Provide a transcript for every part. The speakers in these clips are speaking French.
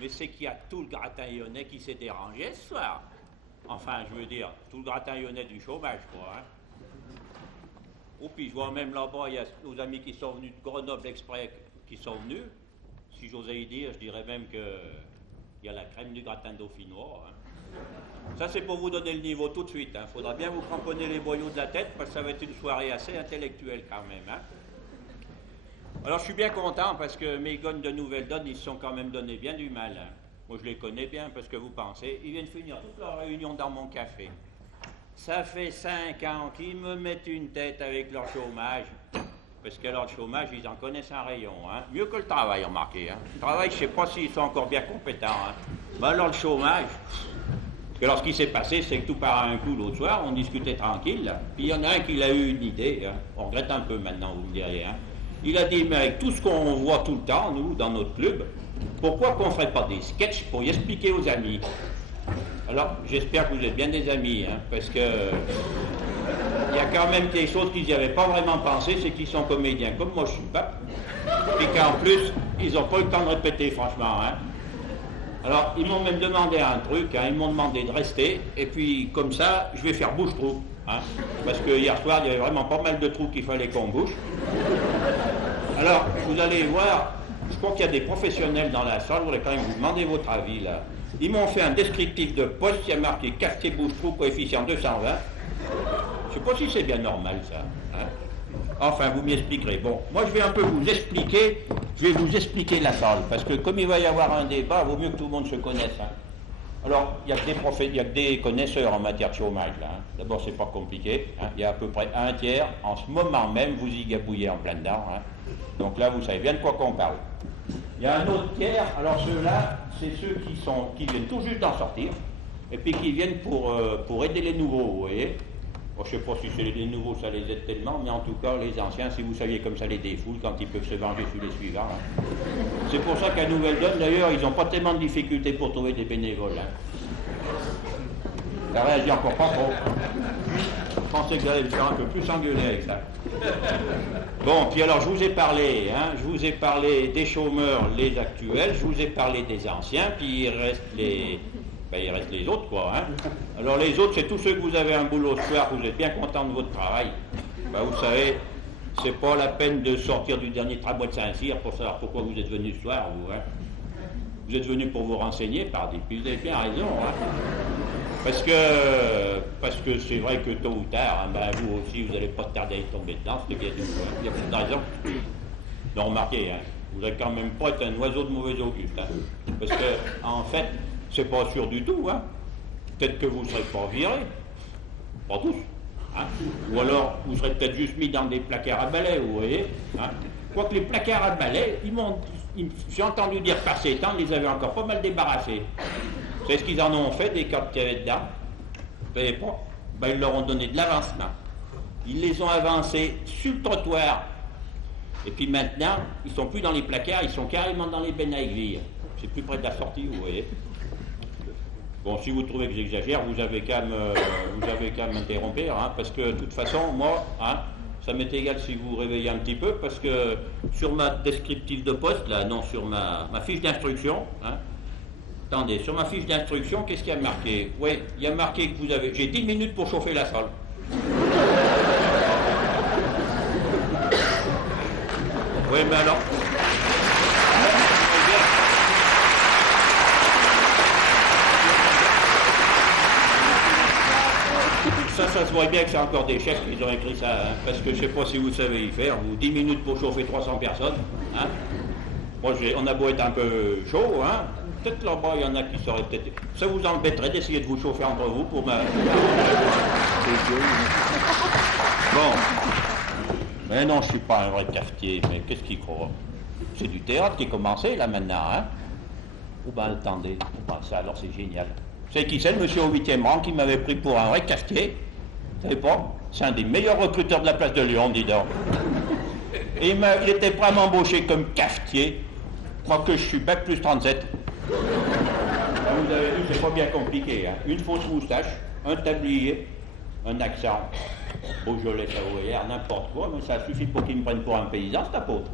Mais c'est qu'il y a tout le gratin lyonnais qui s'est dérangé ce soir. Enfin, je veux dire, tout le gratin lyonnais du chômage, quoi. Hein. Oh, puis je vois même là-bas, il y a nos amis qui sont venus de Grenoble exprès qui sont venus. Si j'osais y dire, je dirais même que il y a la crème du gratin dauphinois. Hein. Ça, c'est pour vous donner le niveau tout de suite. Il faudra bien vous cramponner les boyaux de la tête parce que ça va être une soirée assez intellectuelle quand même. Hein. Alors, je suis bien content parce que mes gognes de Nouvelle-Donne, ils se sont quand même donné bien du mal. Hein. Moi, je les connais bien parce que vous pensez, ils viennent finir toute leur réunion dans mon café. Ça fait 5 ans qu'ils me mettent une tête avec leur chômage. Parce que leur chômage, ils en connaissent un rayon. Hein. Mieux que le travail, remarquez. Hein. Le travail, je ne sais pas s'ils sont encore bien compétents. Hein. Mais alors, le chômage, alors ce qui s'est passé, c'est que tout part à un coup l'autre soir, on discutait tranquille. Là. Puis il y en a un qui a eu une idée. Hein. On regrette un peu maintenant, vous me direz. Hein. Il a dit, mais avec tout ce qu'on voit tout le temps, nous, dans notre club, pourquoi qu'on ne ferait pas des sketchs pour y expliquer aux amis? Alors, j'espère que vous êtes bien des amis, hein, parce que il y a quand même des choses qu'ils n'y avaient pas vraiment pensé, c'est qu'ils sont comédiens, comme moi je suis pas, et qu'en plus, ils n'ont pas eu le temps de répéter, franchement. Hein. Alors, ils m'ont même demandé un truc, hein, ils m'ont demandé de rester, et puis comme ça, je vais faire bouche-trou, hein, parce que hier soir, il y avait vraiment pas mal de trous qu'il fallait qu'on bouche. Alors, vous allez voir, je crois qu'il y a des professionnels dans la salle, je voudrais quand même vous demander votre avis, là. Ils m'ont fait un descriptif de poste qui a marqué cafetier bouche-trou, coefficient 220. Je ne sais pas si c'est bien normal, ça. Hein. Enfin, vous m'y expliquerez. Bon, moi, je vais un peu vous expliquer, la salle, parce que comme il va y avoir un débat, il vaut mieux que tout le monde se connaisse. Hein. Alors, il y a que des connaisseurs en matière de chômage, là. Hein. D'abord, c'est pas compliqué. Hein. Il y a à peu près un tiers, en ce moment même, vous y gabouillez en plein dedans. Hein. Donc là, vous savez bien de quoi qu'on parle. Il y a un autre tiers, alors ceux-là, c'est ceux qui viennent tout juste d'en sortir, et puis qui viennent pour aider les nouveaux, vous voyez. Bon, je ne sais pas si c'est les nouveaux, ça les aide tellement, mais en tout cas, les anciens, si vous saviez comme ça les défoule quand ils peuvent se venger sur les suivants. Hein. C'est pour ça qu'à Nouvelle-Donne, d'ailleurs, ils n'ont pas tellement de difficultés pour trouver des bénévoles. Hein. Ça réagit encore pas trop. Je pensais que vous allez me faire un peu plus engueuler avec ça. Bon, puis alors je vous ai parlé, hein, des chômeurs, les actuels, je vous ai parlé des anciens, puis il reste les autres, quoi. Hein. Alors les autres, c'est tous ceux que vous avez un boulot ce soir, que vous êtes bien contents de votre travail. Ben, vous savez, c'est pas la peine de sortir du dernier tramway de Saint-Cyr pour savoir pourquoi vous êtes venus ce soir, vous. Hein. Vous êtes venus pour vous renseigner, pardi, puis vous avez bien raison. Hein. Parce que c'est vrai que tôt ou tard, hein, ben vous aussi, vous n'allez pas tarder à y tomber dedans, c'est bien tout. Hein. Il y a plus de raison. Donc remarquez, hein, vous n'allez quand même pas être un oiseau de mauvais augure. Hein, parce que, en fait, c'est pas sûr du tout. Hein. Peut-être que vous ne serez pas virés. Pas tous. Hein. Ou alors, vous serez peut-être juste mis dans des placards à balai, vous voyez. Hein. Quoique les placards à balai, j'ai entendu dire par ces temps, ils les avaient encore pas mal débarrassés. C'est ce qu'ils en ont fait des cartes qu'il y avait dedans. Vous savez pas? Ben, ils leur ont donné de l'avancement. Ils les ont avancés sur le trottoir. Et puis maintenant, ils ne sont plus dans les placards, ils sont carrément dans les bennes à aiguilles. C'est plus près de la sortie, vous voyez. Bon, si vous trouvez que j'exagère, vous avez qu'à m'interrompre, hein, parce que de toute façon, moi, hein, ça m'est égal si vous vous réveillez un petit peu, parce que sur ma descriptive de poste, là, non, sur ma fiche d'instruction, hein, attendez, sur ma fiche d'instruction, qu'est-ce qu'il y a marqué? Oui, il y a marqué que j'ai 10 minutes pour chauffer la salle. Oui, mais alors... Ça se voit bien que c'est encore des chefs qui ont écrit ça, hein, parce que je ne sais pas si vous savez y faire, vous, 10 minutes pour chauffer 300 personnes. Hein. Moi, on a beau être un peu chaud, hein. Peut-être là-bas, il y en a qui sauraient peut-être... Ça vous embêterait d'essayer de vous chauffer entre vous pour ma... Bon. Mais non, je ne suis pas un vrai cafetier, mais qu'est-ce qu'il croit? C'est du théâtre qui est commencé, là, maintenant, hein. Oh ben, attendez. Oh ben, ça, alors, c'est génial. Vous savez qui c'est, le monsieur au 8e rang qui m'avait pris pour un vrai cafetier? Vous savez pas? C'est un des meilleurs recruteurs de la place de Lyon, dis donc. Et il était prêt à m'embaucher comme cafetier. Moi que je suis bac plus 37. Vous avez vu, c'est pas bien compliqué. Hein. Une fausse moustache, un tablier, un accent, Beaujolais, savoyard, n'importe quoi, mais ça suffit pour qu'ils me prennent pour un paysan, cet apôtre.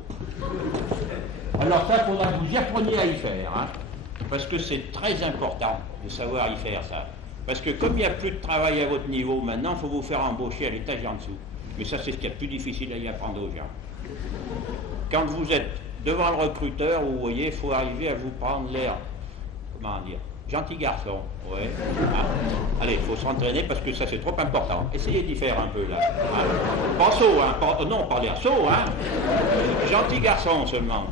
Alors ça, il faudra que vous y appreniez à y faire. Hein. Parce que c'est très important de savoir y faire ça. Parce que comme il n'y a plus de travail à votre niveau maintenant, il faut vous faire embaucher à l'étage en dessous. Mais ça, c'est ce qui est le plus difficile à y apprendre aux gens. Quand vous êtes devant le recruteur, vous voyez, il faut arriver à vous prendre l'air, comment dire, gentil garçon. Ouais. Ah. Allez, il faut s'entraîner parce que ça, c'est trop important. Essayez d'y faire un peu, là. Ah. Pas saut, hein. Non, pas l'air saut, hein. Gentil garçon seulement.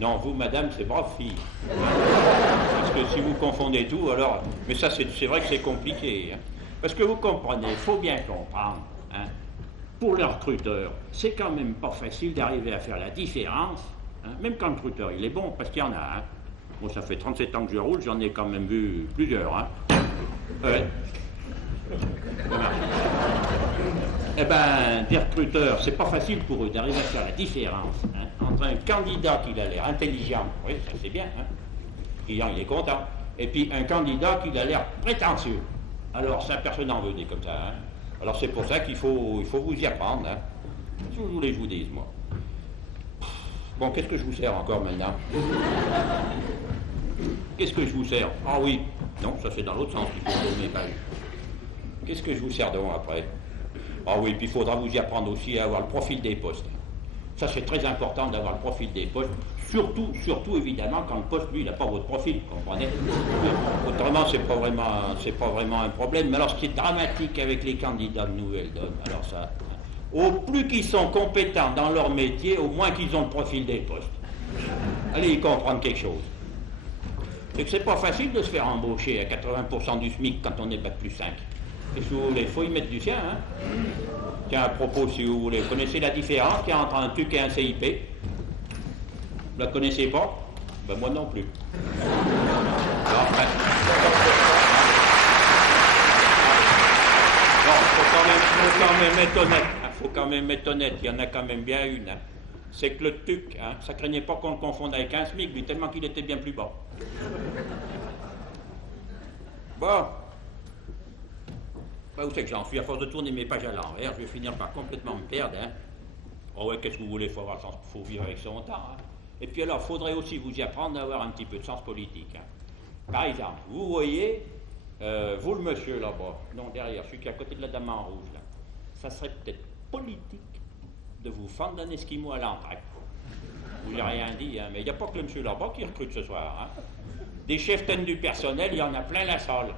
Non, vous, madame, c'est brave fille. Parce que si vous confondez tout, alors... Mais ça, c'est vrai que c'est compliqué. Hein. Parce que vous comprenez, il faut bien comprendre. Hein. Pour le recruteur, c'est quand même pas facile d'arriver à faire la différence. Hein. Même quand le recruteur, il est bon, parce qu'il y en a. Hein. Bon, ça fait 37 ans que je roule, j'en ai quand même vu plusieurs. Hein. Eh bien, des recruteurs, c'est pas facile pour eux d'arriver à faire la différence hein, entre un candidat qui a l'air intelligent, oui, ça c'est bien, hein, il est content, et puis un candidat qui a l'air prétentieux. Alors, ça, personne n'en veut des comme ça. Hein. Alors, c'est pour ça qu'il faut vous y apprendre. Hein. Si vous voulez, je vous dise, moi. Bon, qu'est-ce que je vous sers encore maintenant? Qu'est-ce que je vous sers? Ah oui, non, ça c'est dans l'autre sens qu'il faut donner mes pages. Qu'est-ce que je vous sers donc après? Ah oui, puis il faudra vous y apprendre aussi à avoir le profil des postes. Ça, c'est très important d'avoir le profil des postes. Surtout évidemment, quand le poste, lui, il n'a pas votre profil, vous comprenez? Autrement, c'est pas vraiment un problème. Mais alors, ce qui est dramatique avec les candidats de nouvelle donne, alors ça, au plus qu'ils sont compétents dans leur métier, au moins qu'ils ont le profil des postes. Allez y comprendre quelque chose. C'est que c'est pas facile de se faire embaucher à 80% du SMIC quand on est bac plus 5. Et si vous voulez, il faut y mettre du sien. Hein. Tiens, à propos, si vous voulez, vous connaissez la différence qu'il y a entre un TUC et un CIP? Vous la connaissez pas? Ben moi non plus. Alors, faut quand même être honnête. Il y en a quand même bien une. Hein. C'est que le TUC, hein, ça craignait pas qu'on le confonde avec un SMIC, lui, tellement qu'il était bien plus bas. Bon. Où c'est que j'en suis? À force de tourner mes pages à l'envers, je vais finir par complètement me perdre. Hein. Oh ouais, qu'est-ce que vous voulez? Il faut vivre avec son temps. Hein. Et puis alors, il faudrait aussi vous y apprendre à avoir un petit peu de sens politique. Hein. Par exemple, vous voyez, vous le monsieur là-bas, non derrière, celui qui est à côté de la dame en rouge, là, ça serait peut-être politique de vous fendre un esquimau à l'entraque. Je vous ai rien dit, hein, mais il n'y a pas que le monsieur là-bas qui recrute ce soir. Hein. Des chefs-taines du personnel, il y en a plein la salle.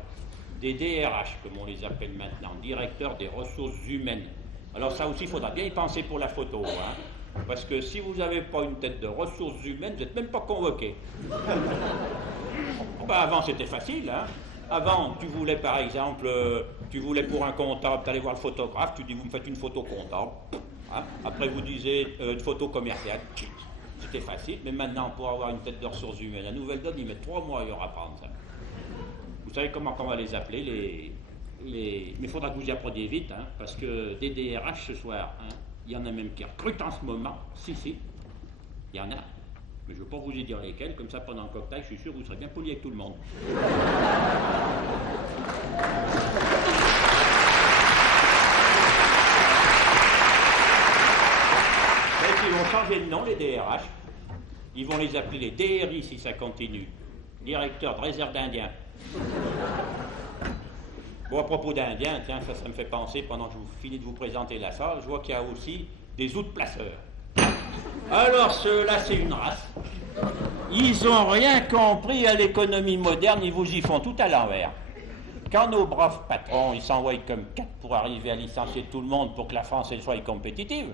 Des DRH, comme on les appelle maintenant, directeurs des ressources humaines. Alors ça aussi, il faudra bien y penser pour la photo, hein, parce que si vous n'avez pas une tête de ressources humaines, vous n'êtes même pas convoqué. Ben, avant, c'était facile. Hein. Avant, tu voulais par exemple, pour un comptable, tu allais voir le photographe, tu dis, vous me faites une photo comptable. Hein. Après, vous disiez une photo commerciale. C'était facile, mais maintenant, pour avoir une tête de ressources humaines, la nouvelle donne, ils mettent 3 mois à apprendre ça. Vous savez comment on va les appeler, mais il faudra que vous y appreniez vite, hein, parce que des DRH ce soir, hein, il y en a même qui recrutent en ce moment. Si, il y en a. Mais je ne veux pas vous y dire lesquels, comme ça pendant le cocktail, je suis sûr que vous serez bien poli avec tout le monde. Ils vont changer de nom, les DRH. Ils vont les appeler les DRI si ça continue. Directeur de réserve d'Indiens. Bon, à propos d'Indiens, tiens, ça me fait penser, pendant que je finis de vous présenter la salle, je vois qu'il y a aussi des outplaceurs. Alors, ceux-là, c'est une race. Ils n'ont rien compris à l'économie moderne, ils vous y font tout à l'envers. Quand nos braves patrons, ils s'envoient comme 4 pour arriver à licencier tout le monde pour que la France, elle soit compétitive,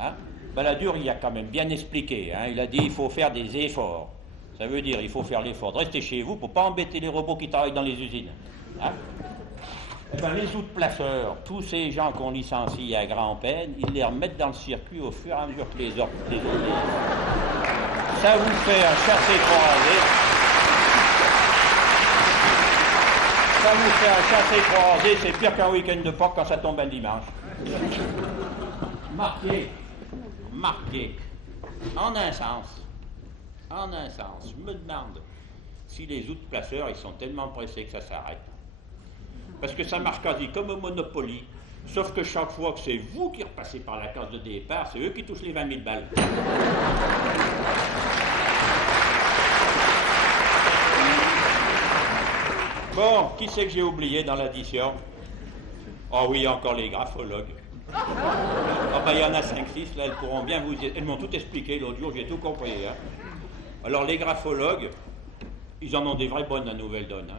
hein, Balladur, il a quand même bien expliqué. Hein, il a dit il faut faire des efforts. Ça veut dire il faut faire l'effort de rester chez vous pour ne pas embêter les robots qui travaillent dans les usines. Hein. Eh ben, les outplaceurs, tous ces gens qu'on licencie à grand-peine, ils les remettent dans le circuit au fur et à mesure que les autres ça vous fait un chassé-croisé. Ça vous fait un chassé-croisé, c'est pire qu'un week-end de Pâques quand ça tombe un dimanche. Marqué. En un sens, je me demande si les outplaceurs, ils sont tellement pressés que ça s'arrête. Parce que ça marche quasi comme au Monopoly, sauf que chaque fois que c'est vous qui repassez par la case de départ, c'est eux qui touchent les 20 000 balles. Bon, qui c'est que j'ai oublié dans l'addition? Oh oui, encore les graphologues. Ah ben il y en a 5-6, là, elles pourront bien vous... Elles m'ont tout expliqué l'autre jour, j'ai tout compris. Hein. Alors les graphologues, ils en ont des vraies bonnes, la nouvelle donne. Hein.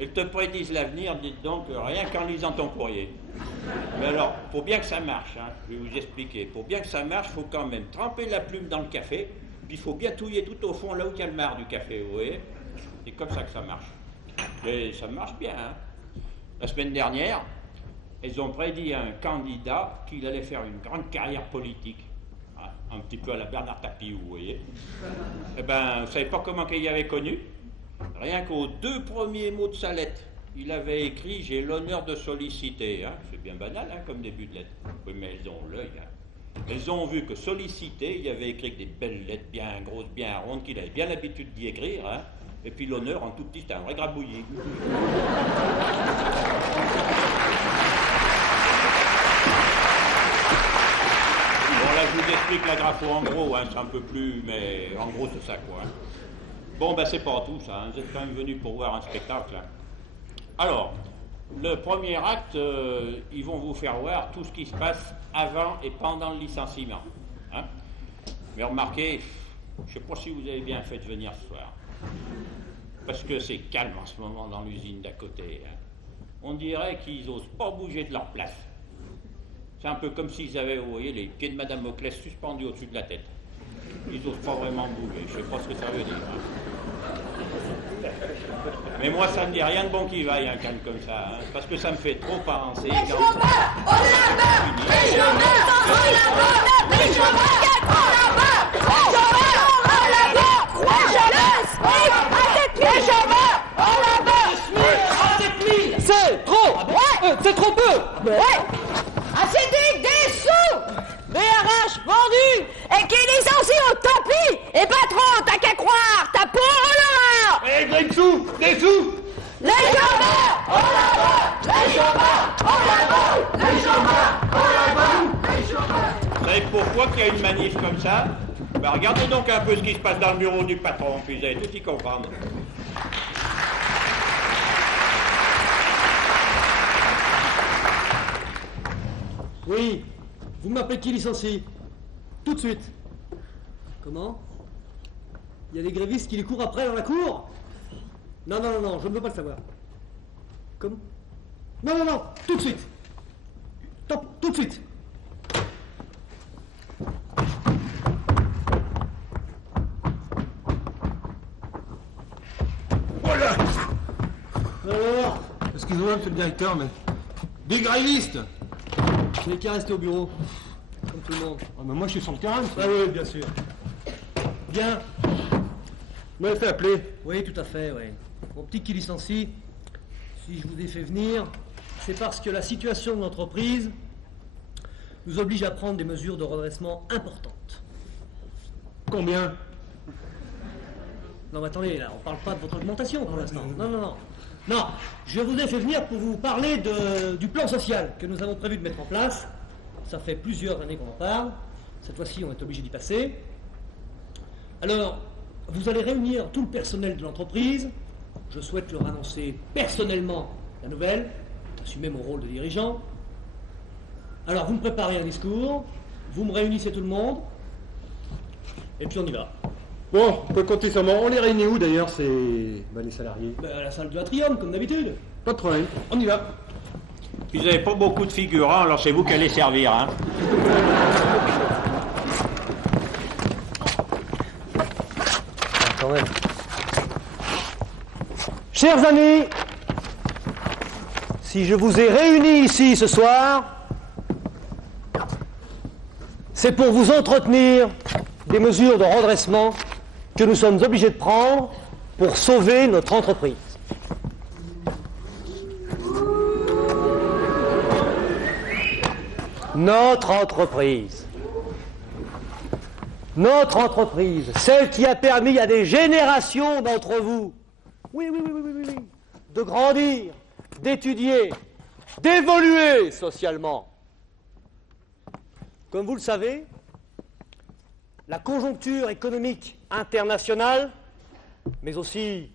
Ils te prédisent l'avenir, dites donc, rien qu'en lisant ton courrier. Mais alors, faut bien que ça marche, hein, je vais vous expliquer. Pour bien que ça marche, il faut quand même tremper la plume dans le café, puis il faut bien touiller tout au fond, là où il y a le marc du café, vous voyez? C'est comme ça que ça marche. Et ça marche bien. Hein. La semaine dernière, ils ont prédit à un candidat qu'il allait faire une grande carrière politique. Hein, un petit peu à la Bernard Tapie, vous voyez. Eh ben, vous savez pas comment qu'il y avait connu? Rien qu'aux 2 premiers mots de sa lettre, il avait écrit « J'ai l'honneur de solliciter hein. ». C'est bien banal hein, comme début de lettre. Oui, mais elles ont l'œil. Hein. Elles ont vu que solliciter, il avait écrit avec des belles lettres bien grosses, bien rondes, qu'il avait bien l'habitude d'y écrire. Hein. Et puis l'honneur, en tout petit, c'était un vrai grabouillis. Bon, là, je vous explique la grapho en gros, hein, c'est un peu plus, mais en gros, c'est ça, quoi. Hein. Bon, ben, c'est pas tout, ça. Hein. Vous êtes quand même venus pour voir un spectacle. Hein. Alors, le premier acte, ils vont vous faire voir tout ce qui se passe avant et pendant le licenciement. Hein. Mais remarquez, je sais pas si vous avez bien fait de venir ce soir. Parce que c'est calme en ce moment dans l'usine d'à côté. Hein. On dirait qu'ils n'osent pas bouger de leur place. C'est un peu comme s'ils avaient, vous voyez, les pieds de Madame Moclès suspendus au-dessus de la tête. Ils n'osent pas vraiment bouger. Je ne sais pas ce que ça veut dire. Hein. Mais moi, ça ne me dit rien de bon qui vaille, un calme comme ça. Hein, parce que ça me fait trop penser. Les chômeurs, on la bat! Les chômeurs, on la bat! Les chômeurs, on la bat! Les chômeurs, on la bat! La jeunesse, les chômeurs, on la bat! C'est trop! C'est trop peu! Ouais! Assez des sous! BRH vendu! Et qui licencie au tant pis! Et patron, t'as qu'à croire! T'as pas l'honneur! Des sous! Des sous! Les chômeurs, on la bat! Les chômeurs, on la bat! Les chômeurs, on la bat! Les chômeurs! Vous savez pourquoi qu'il y a une manif comme ça? Ben, regardez donc un peu ce qui se passe dans le bureau du patron, puis vous allez tout y comprendre. Oui, vous m'appelez qui licencie? Tout de suite. Comment? Il y a des grévistes qui les courent après dans la cour? Non, non, non, non, je ne veux pas le savoir. Comment? Non, non, non, tout de suite. Top, tout de suite. Voilà. Alors, Excusez-moi, monsieur le directeur, mais... Des grévistes. vous n'avez qu'à rester au bureau, comme tout le monde. Ah, mais moi, je suis sur le terrain, monsieur. Ah oui, bien sûr. Bien. Vous m'avez fait appeler. Oui, tout à fait, oui. Mon petit qui licencie, si je vous ai fait venir, c'est parce que la situation de l'entreprise nous oblige à prendre des mesures de redressement importantes. Combien? Non, mais attendez, là, on ne parle pas de votre augmentation pour l'instant. Non, non, non. Non, je vous ai fait venir pour vous parler du plan social que nous avons prévu de mettre en place. Ça fait plusieurs années qu'on en parle. Cette fois-ci, on est obligé d'y passer. Alors, vous allez réunir tout le personnel de l'entreprise. Je souhaite leur annoncer personnellement la nouvelle, assumer mon rôle de dirigeant. Alors, vous me préparez un discours, vous me réunissez tout le monde, et puis on y va. Bon, on peut compter sur moi. On les réunit où, d'ailleurs, les salariés? À la salle de l'Atrium, comme d'habitude. Pas de problème. On y va. Puis vous n'avez pas beaucoup de figurants, alors c'est vous qui allez servir. Hein. Quand même. Chers amis, si je vous ai réunis ici ce soir, c'est pour vous entretenir des mesures de redressement que nous sommes obligés de prendre pour sauver notre entreprise. Notre entreprise, celle qui a permis à des générations d'entre vous, oui, de grandir, d'étudier, d'évoluer socialement. Comme vous le savez, la conjoncture économique internationale, mais aussi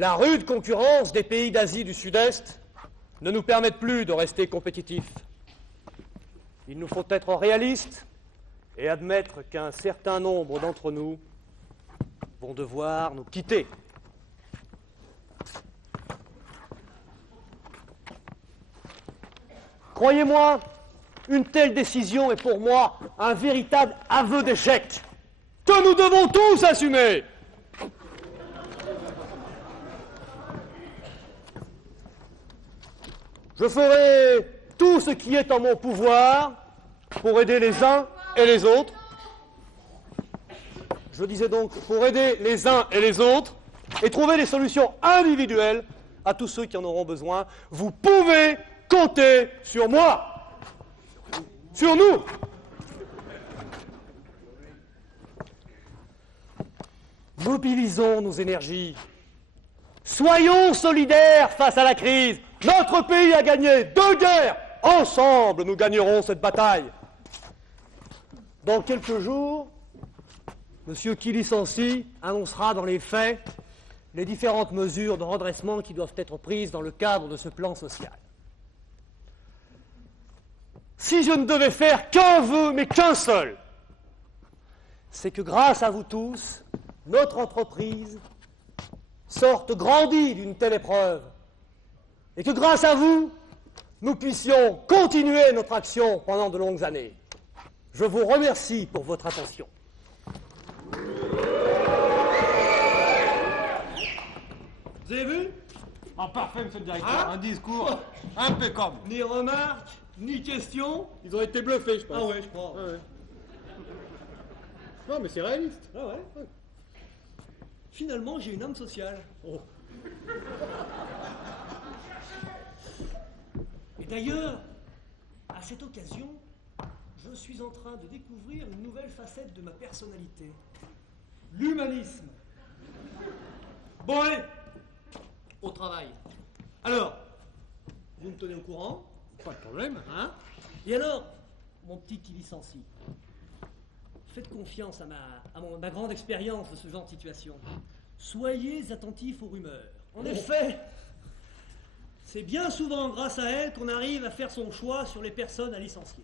La rude concurrence des pays d'Asie du Sud-Est ne nous permet plus de rester compétitifs. Il nous faut être réalistes et admettre qu'un certain nombre d'entre nous vont devoir nous quitter. Croyez-moi, une telle décision est pour moi un véritable aveu d'échec que nous devons tous assumer. Je ferai tout ce qui est en mon pouvoir pour aider les uns et les autres. Je disais donc pour aider les uns et les autres et trouver des solutions individuelles à tous ceux qui en auront besoin. Vous pouvez compter sur moi, sur nous. Mobilisons nos énergies. Soyons solidaires face à la crise. Notre pays a gagné 2 guerres. Ensemble, nous gagnerons cette bataille. Dans quelques jours, M. qui licencie annoncera dans les faits les différentes mesures de redressement qui doivent être prises dans le cadre de ce plan social. Si je ne devais faire qu'un vœu, mais qu'un seul, c'est que grâce à vous tous, notre entreprise sorte grandie d'une telle épreuve et que grâce à vous, nous puissions continuer notre action pendant de longues années. Je vous remercie pour votre attention. Vous avez vu? En parfait, monsieur le directeur. Un discours impeccable. Ni remarques, ni questions. Ils ont été bluffés, je pense. Ah ouais, je crois. Ah ouais. Non, mais c'est réaliste. Ah ouais. Finalement, j'ai une âme sociale. Oh. Et d'ailleurs, à cette occasion, je suis en train de découvrir une nouvelle facette de ma personnalité. L'humanisme. Bon, allez, au travail. Alors, vous me tenez au courant? Pas de problème. Hein? Et alors, mon petit qui licencie, faites confiance à ma grande expérience de ce genre de situation. Soyez attentifs aux rumeurs. En effet, c'est bien souvent grâce à elles qu'on arrive à faire son choix sur les personnes à licencier.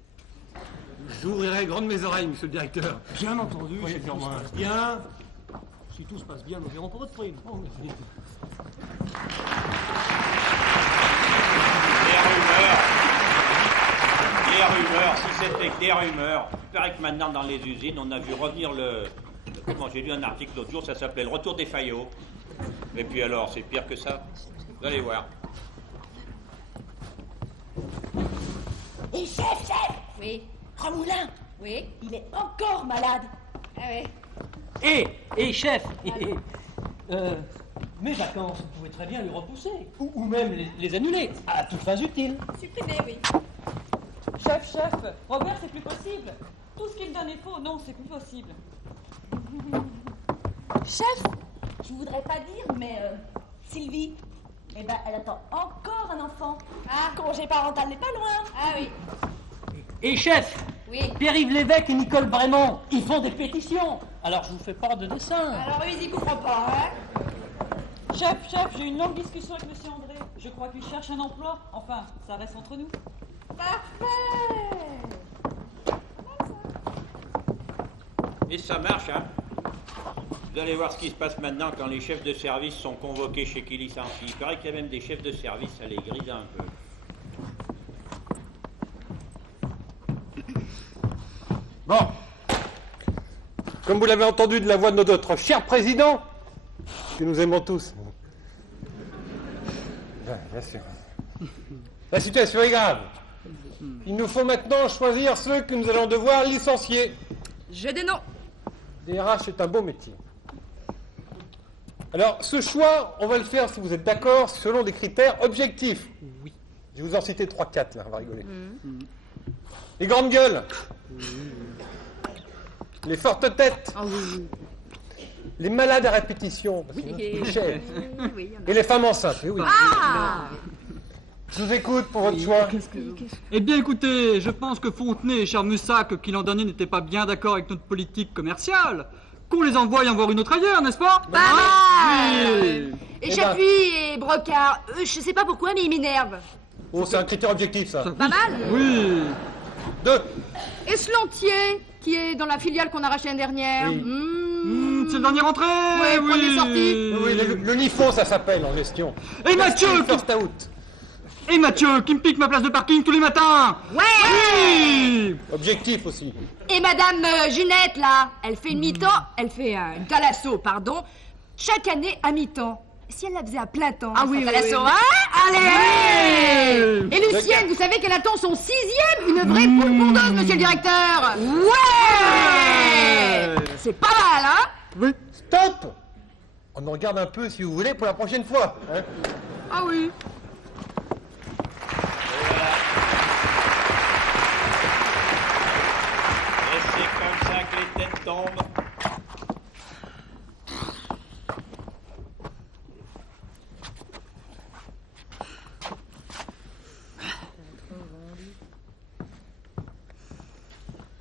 J'ouvrirai grande mes oreilles, monsieur le directeur. Bien entendu, Oui, si tout se passe bien. Si tout se passe bien, nous verrons pour votre prime. Oh, merci. Des rumeurs, si c'était que des rumeurs, il paraît que maintenant dans les usines, on a vu revenir comment j'ai lu un article l'autre jour, ça s'appelait le retour des faillots. Et puis alors, c'est pire que ça. Vous allez voir. Et chef! Oui, Ramoulin, oui. il est encore malade. Ah ouais. Et chef, mes vacances, vous pouvez très bien les repousser, ou même les annuler, à toutes fins utiles. Supprimé, oui. Chef, Robert, c'est plus possible. Tout ce qu'il me donne est faux. Non, c'est plus possible. Chef, je voudrais pas dire, mais Sylvie, eh ben, elle attend encore un enfant. Ah. Congé parental n'est pas loin. Ah oui. Et chef, Oui. Pierre-Yves Lévesque et Nicole Brémond, ils font des pétitions. Alors je vous fais part de dessin. Alors eux, ils y comprennent pas, hein? Chef, j'ai eu une longue discussion avec monsieur André. Je crois qu'il cherche un emploi. Enfin, ça reste entre nous. Parfait. Et ça marche, hein? Vous allez voir ce qui se passe maintenant quand les chefs de service sont convoqués chez qui licencie. Il paraît qu'il y a même des chefs de service, ça les grise un peu. Bon. Comme vous l'avez entendu de la voix de notre cher président, que nous aimons tous. Bien sûr. La situation est grave. Il nous faut maintenant choisir ceux que nous allons devoir licencier. J'ai des noms. DRH est un beau métier. Alors, ce choix, on va le faire, si vous êtes d'accord, selon des critères objectifs. Oui. Je vais vous en citer 3-4, là, on va rigoler. Les grandes gueules. Les fortes têtes. Les malades à répétition. Parce que c'est cher. Et les femmes enceintes. Oui. Je vous écoute pour votre choix. Eh bien écoutez, je pense que Fontenay et Charmussac, qui l'an dernier n'étaient pas bien d'accord avec notre politique commerciale, qu'on les envoie en voir une autre ailleurs, n'est-ce pas? Pas mal. Oui. Et Chapuis et Brocard, je sais pas pourquoi, mais ils m'énervent. Oh, c'est un critère objectif, ça. Pas mal. Oui. 2. Et Slantier, qui est dans la filiale qu'on a rachetée l'année dernière. C'est le dernier entrée. Ouais, première sortie. Oui, le NIFO, ça s'appelle en gestion. Et Mathieu First out. Et Mathieu qui me pique ma place de parking tous les matins. Ouais. Oui. Objectif aussi. Et Madame Ginette, là, elle fait mi-temps, elle fait un thalasso, pardon, chaque année à mi-temps. Si elle la faisait à plein temps, oui, sa thalasso, oui. hein? Allez! Ouais. Et Lucienne, vous savez qu'elle attend son 6e, une vraie poule pondeuse, monsieur le directeur. Ouais! C'est pas mal, hein? Oui. Stop. On en regarde un peu, si vous voulez, pour la prochaine fois. Hein. Ah oui. Et c'est comme ça que les têtes tombent.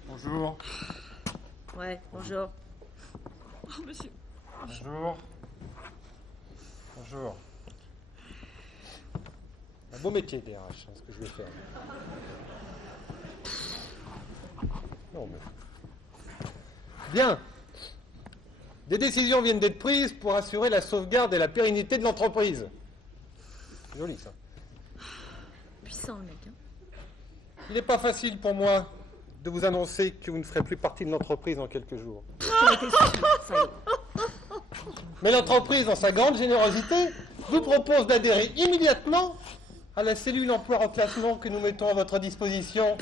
Bonjour. Ouais, bonjour. Oh, monsieur. Bonjour. Bonjour. Un beau métier, DRH, hein, ce que je vais faire. Non, mais... Bien. Des décisions viennent d'être prises pour assurer la sauvegarde et la pérennité de l'entreprise. C'est joli, ça. Puissant, le mec. Hein. Il n'est pas facile pour moi de vous annoncer que vous ne ferez plus partie de l'entreprise en quelques jours. Mais l'entreprise, dans sa grande générosité, vous propose d'adhérer immédiatement à la cellule emploi-reclassement que nous mettons à votre disposition.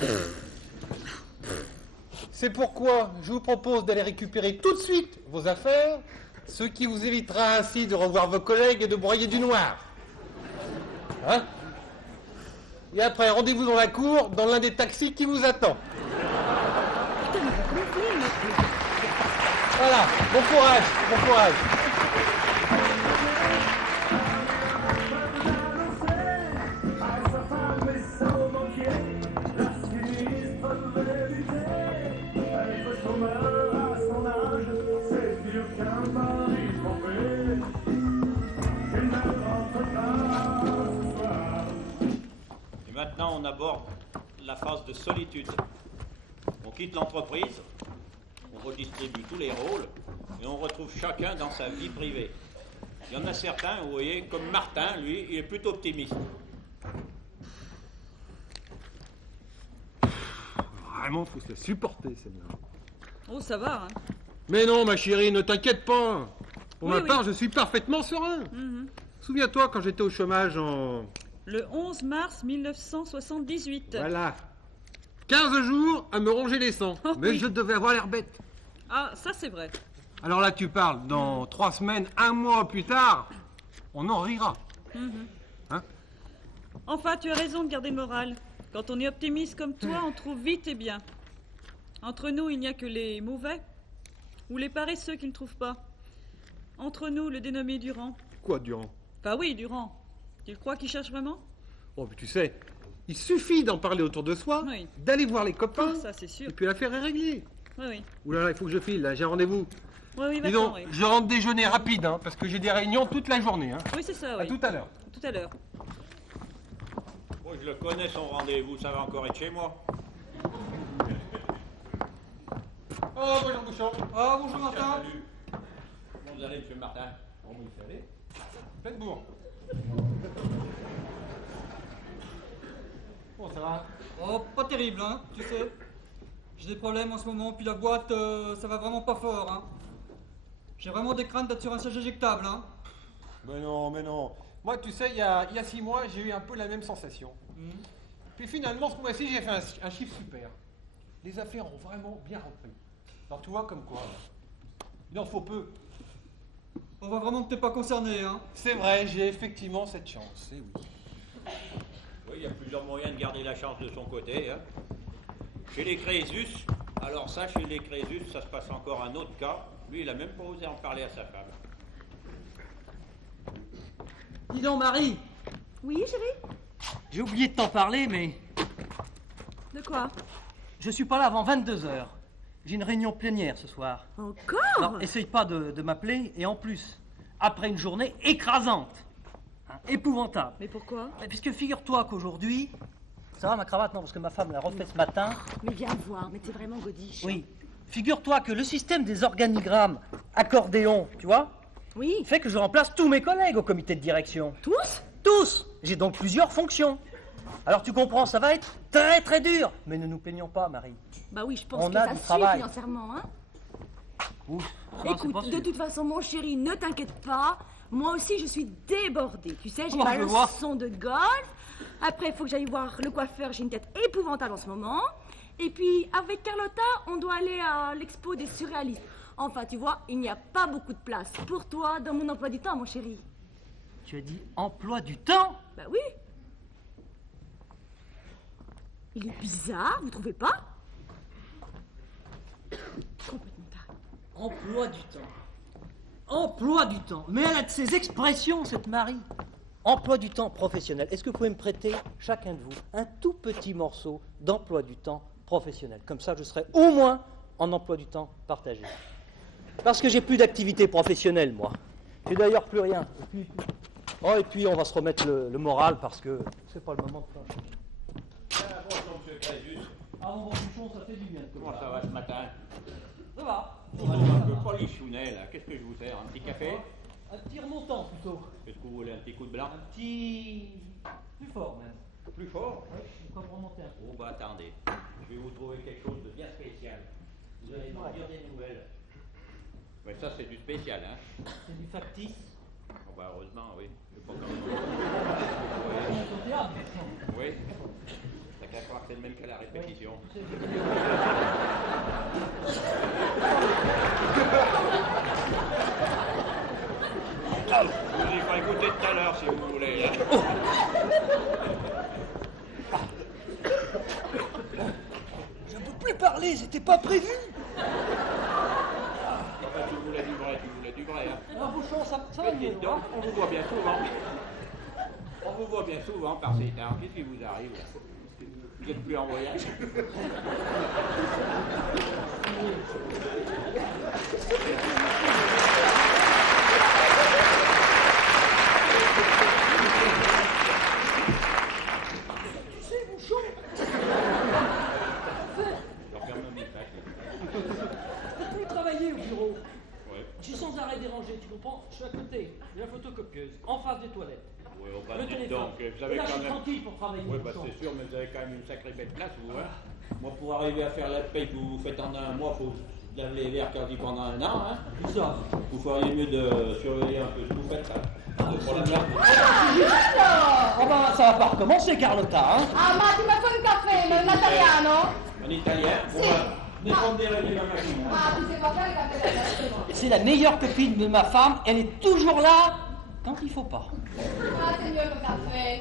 C'est pourquoi je vous propose d'aller récupérer tout de suite vos affaires, ce qui vous évitera ainsi de revoir vos collègues et de broyer du noir. Hein? Et après, rendez-vous dans la cour, dans l'un des taxis qui vous attend. Voilà, bon courage, bon courage. Et maintenant, on aborde la phase de solitude. On quitte l'entreprise, on redistribue tous les rôles et on retrouve chacun dans sa vie privée. Il y en a certains, vous voyez, comme Martin, lui, il est plutôt optimiste. Vraiment, faut se la supporter, celle-là. Oh, ça va, hein. Mais non, ma chérie, ne t'inquiète pas. Pour Oui, ma oui. part, je suis parfaitement serein. Souviens-toi quand j'étais au chômage en... Le 11 mars 1978. Voilà. 15 jours à me ronger les sangs. Oh, Mais oui. je devais avoir l'air bête. Ah, ça c'est vrai. Alors là, tu parles, dans 3 semaines, 1 mois plus tard, on en rira. Enfin, tu as raison de garder le moral. Quand on est optimiste comme toi, on trouve vite et bien. Entre nous, il n'y a que les mauvais ou les paresseux qui ne trouvent pas. Entre nous, le dénommé Durand. Quoi, Durand? Enfin oui, Durand. Tu crois qu'il cherche vraiment? Oh, mais tu sais, il suffit d'en parler autour de soi, Oui. d'aller voir les copains, Ah, ça c'est sûr. et puis l'affaire est réglée. Oui, oui. Ouh là là, il faut que je file, là, j'ai rendez-vous. Oui, oui, Dis va-t'en, donc, oui. je rentre déjeuner rapide, hein, parce que j'ai des réunions toute la journée. Hein. Oui, c'est ça, À oui. tout à l'heure. Tout à l'heure. Bon, je le connais, son rendez-vous, ça va encore être chez moi. Oh, bonjour Bouchon. Ah, bonjour Martin. Salut. Comment vous allez, monsieur Martin? Bon, vous savez, pleine bourre. Bon, ça va. Oh, pas terrible, hein, tu sais. J'ai des problèmes en ce moment, puis la boîte, ça va vraiment pas fort, hein. J'ai vraiment des craintes d'être sur un siège éjectable, hein. Mais non, mais non. Moi, tu sais, il y a 6 mois, j'ai eu un peu la même sensation. Puis finalement, ce mois-ci, j'ai fait un chiffre super. Les affaires ont vraiment bien repris. Alors tu vois, comme quoi, il en faut peu. On voit vraiment que t'es pas concerné, hein. C'est vrai, j'ai effectivement cette chance, eh oui. Oui, il y a plusieurs moyens de garder la chance de son côté. Hein. Chez les Crésus, alors ça, chez les Crésus, ça se passe encore un autre cas. Lui, il a même pas osé en parler à sa femme. Dis donc, Marie, Oui, chérie? j'ai oublié de t'en parler, mais De quoi? je suis pas là avant 22h. J'ai une réunion plénière ce soir. Encore? Alors, essaye pas de m'appeler, et en plus, après une journée écrasante. Hein, épouvantable. Mais pourquoi? Puisque figure-toi qu'aujourd'hui... Ça va ma cravate? Non, parce que ma femme l'a refait ce matin. Mais viens voir, mais t'es vraiment godiche. Oui. Figure-toi que le système des organigrammes accordéon, tu vois, Oui. fait que je remplace tous mes collègues au comité de direction. Tous? Tous. J'ai donc plusieurs fonctions. Alors tu comprends, ça va être très très dur. Mais ne nous plaignons pas, Marie. Bah oui, je pense On que a ça du suit travail. financièrement, hein. Ouf. Écoute, de toute façon, mon chéri, ne t'inquiète pas. Moi aussi, je suis débordée. Tu sais, j'ai Oh, ma je vois. leçon de golf. Après, il faut que j'aille voir le coiffeur. J'ai une tête épouvantable en ce moment. Et puis, avec Carlotta, on doit aller à l'expo des surréalistes. Enfin, tu vois, il n'y a pas beaucoup de place pour toi dans mon emploi du temps, mon chéri. Tu as dit emploi du temps? Bah oui. Il est bizarre, vous trouvez pas? Complètement taré. Emploi du temps. Emploi du temps. Mais elle a de ces expressions, cette Marie. Emploi du temps professionnel. Est-ce que vous pouvez me prêter, chacun de vous, un tout petit morceau d'emploi du temps professionnel? Comme ça, je serai au moins en emploi du temps partagé. Parce que j'ai plus d'activité professionnelle, moi. J'ai d'ailleurs plus rien. Et puis on va se remettre le moral parce que c'est pas le moment de faire. Bonjour, monsieur Crésus. Ah mon bouchon, ça fait du bien. Comment ça va ce matin? Ça va. Un peu polichounet, là. Qu'est-ce que je vous sers? Un petit café? Un petit remontant plutôt. Qu'est-ce que vous voulez? Un petit coup de blanc? Un petit... plus fort même. Plus fort? Oui, on peut remonter un peu. Oh, bah attendez. Je vais vous trouver quelque chose de bien spécial. Vous allez m'en dire des nouvelles. Mais ça, c'est du spécial, hein? C'est du factice. Oh, bah heureusement, oui. C'est pas comme... C'est au théâtre, maintenant. Oui. T'as qu'à croire que c'est le même qu'à la répétition. Je vous ai pas écouté tout à l'heure, si vous voulez. Je ne peux plus parler, c'était pas prévu. Tu voulais du vrai, hein. Alors bouchon, ça va Mais mieux, dites donc, on vous voit bien souvent. On vous voit bien souvent par ces temps. Qu'est-ce qui vous arrive, là? Vous n'êtes plus en voyage? Je peux travailler au bureau. Oui. Je suis sans arrêt dérangé, tu comprends? Je suis à côté, j'ai la photocopieuse, en face des toilettes. Oui, on va Le dire téléphone. donc, vous Et avez là, je quand suis même... tranquille pour travailler. Oui, bah bouchon. c'est sûr, mais vous avez quand même une sacrée belle place, vous, hein. Moi, pour arriver à faire la paye que vous faites en un mois, il faut laver les verres quasi pendant un an, hein. Tout ça. Vous feriez mieux de surveiller un peu ce que vous faites, hein. C'est pour la merde. Oh ben, ça va pas recommencer, Carlotta, hein? Ah, ma ti metto un caffè, ma in italiano? En italien, pour défendre la machine, hein. Ah, ti sei fatto il caffè adesso? C'est la meilleure copine de ma femme, elle est toujours là quand il faut pas. Ah, signor caffè.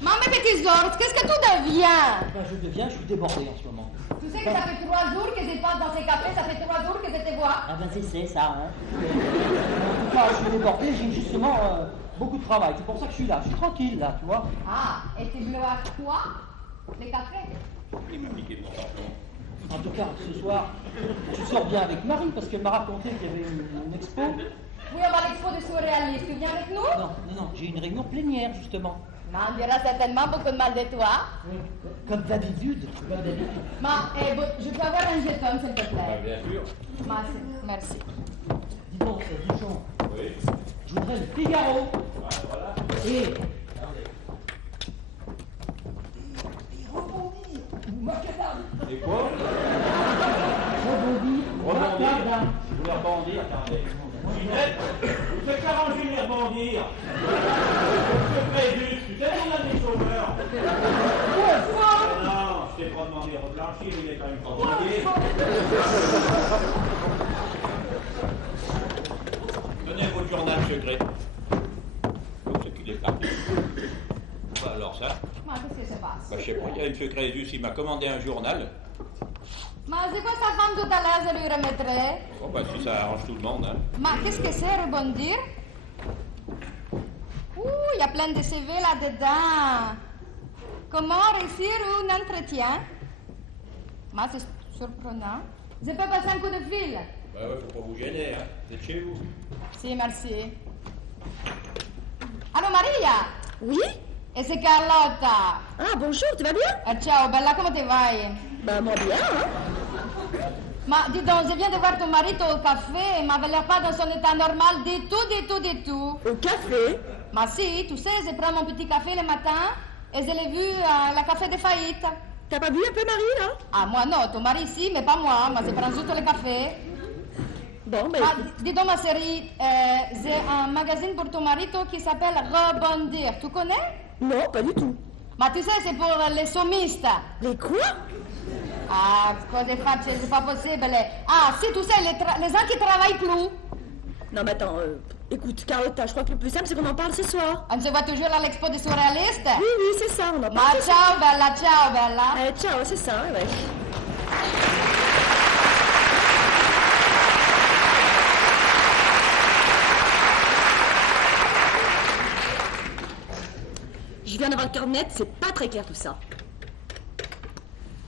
Mamma petit Zord, qu'est-ce que tu deviens? Ben, je deviens, je suis débordé en ce moment. Tu sais que ça fait 3 jours que je passe dans ces cafés, ça fait 3 jours que je te vois. Ah ben c'est ça, hein. En tout cas, je suis débordé, j'ai justement beaucoup de travail. C'est pour ça que je suis là, je suis tranquille là, tu vois. Ah, et tu bois quoi? Le café? Il m'a piqué mon tampon. En tout cas, ce soir, tu sors bien avec Marie parce qu'elle m'a raconté qu'il y avait une expo. Oui, on va à l'expo des surréalistes. Tu viens avec nous? Non, j'ai une réunion plénière justement. Mais on dira certainement beaucoup de mal de toi. Comme d'habitude. Mais je peux avoir un jeton, s'il te Bah, plaît? bien sûr. Merci. Dis donc, Bouchon, Oui. je voudrais le Figaro. Voilà. Et... Et quoi? Rebondir. Rebondir. Je voulais rebondir, attendez. Ginette, vous faites arranger les rebondir. Monsieur Crésus, tu sais qu'on a des chômeurs. Non, je t'ai pas demandé de reblanchir, il est quand même pas rebondir. Donnez votre journal secret. C'est qu'il est parti. Bah, alors ça, Ma qu'est-ce qui se passe? bah, je sais pas, il y a M. Crésus, il m'a commandé un journal. Ma c'est quoi sa femme tout à l'heure, je lui remettrai? Bon, bah, si ça arrange tout le monde, hein. Ma qu'est-ce que c'est rebondir? Ouh, il y a plein de CV là-dedans. Comment réussir un entretien? Ma c'est surprenant. Je peux passer un coup de fil? Bah ouais, faut pas vous gêner, hein. Vous êtes chez vous. Si, merci. Ciao Maria! Oui? E c'est Carlotta! Ah, bonjour, tu vas bien? Ciao bella, come ti vai? Bah, moi bien, hein? Ma dis donc, je viens de voir ton marito au café, il m'avait l'air pas dans son état normal du tout. Au café? Ma si, tu sais, je prends mon petit café le matin et je l'ai vu à la café de faillite. T'as pas vu un peu Marie, là? Ah, moi non, ton mari si, mais pas moi, je prends juste le café. Bon, ben... Ah, dis donc ma chérie, j'ai un magazine pour ton marito qui s'appelle Rebondir, tu connais? Non, pas du tout. Ma tu sais, c'est pour les sommistes. Les quoi? Ah, cosa faccio, c'est pas possible. Ah, si, tu sais, les gens qui travaillent plus. Non, mais attends, écoute, Carlotta, je crois que le plus simple, c'est qu'on en parle ce soir. On se voit toujours à l'expo des surréalistes? Oui, c'est ça, on en Ma parle. ciao bella. Ciao, c'est ça, ouais. Je viens d'avoir le cœur net, c'est pas très clair tout ça.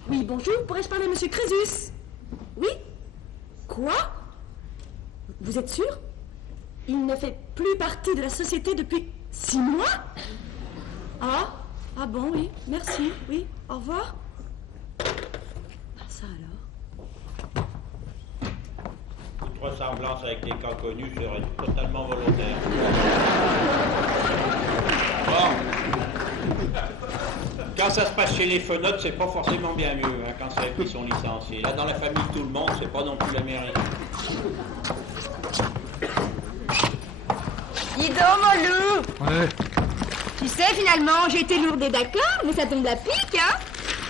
Oui, bonjour, pourrais-je parler à Monsieur Crésus? Oui? Quoi? Vous êtes sûr? Il ne fait plus partie de la société depuis 6 mois? Ah bon, oui, merci, oui, au revoir. Ah, ça alors? Toute ressemblance avec des cas connus serait totalement volontaire. Bon. Quand ça se passe chez les fenotes, c'est pas forcément bien mieux, hein, quand c'est eux qui sont licenciés. Là, dans la famille de tout le monde, c'est pas non plus la mairie. Dis donc, mon loup! Ouais. Tu sais, finalement, j'ai été lourde et d'accord, mais ça tombe à pic, hein?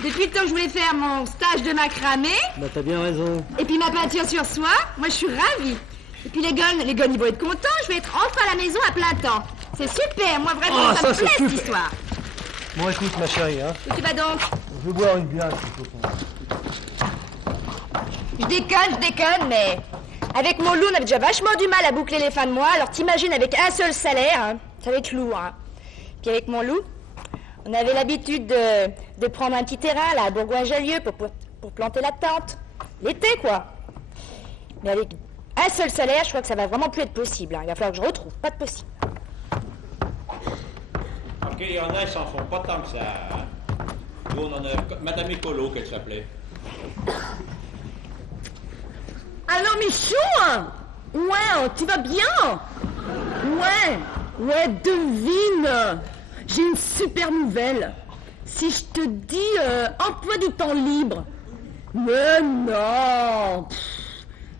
Depuis le temps que je voulais faire mon stage de macramé, Bah, t'as bien raison. et puis ma peinture sur soie, moi je suis ravie. Et puis les gones, ils vont être contents, je vais être enfin à la maison à plein temps. C'est super, moi vraiment, Ah, ça me ça, c'est plaît cette super. histoire. Bon, écoute, ma chérie, hein. Où tu vas donc? Je veux boire une bière, s'il faut. Je déconne, mais avec mon loup, on avait déjà vachement du mal à boucler les fins de mois, alors t'imagines avec un seul salaire, hein, ça va être lourd, hein. Puis avec mon loup, on avait l'habitude de prendre un petit terrain, là, à Bourgoin-Jallieu, pour planter la tente. L'été, quoi. Mais avec un seul salaire, je crois que ça va vraiment plus être possible, hein. Il va falloir que je retrouve, pas de possible. Ok, il y en a, ils s'en font pas tant que ça. Hein. Nous, on en a... Madame Écolo, qu'elle s'appelait. Allô, Michou? Ouais, tu vas bien? Ouais, devine. J'ai une super nouvelle. Si je te dis emploi du temps libre. Mais non.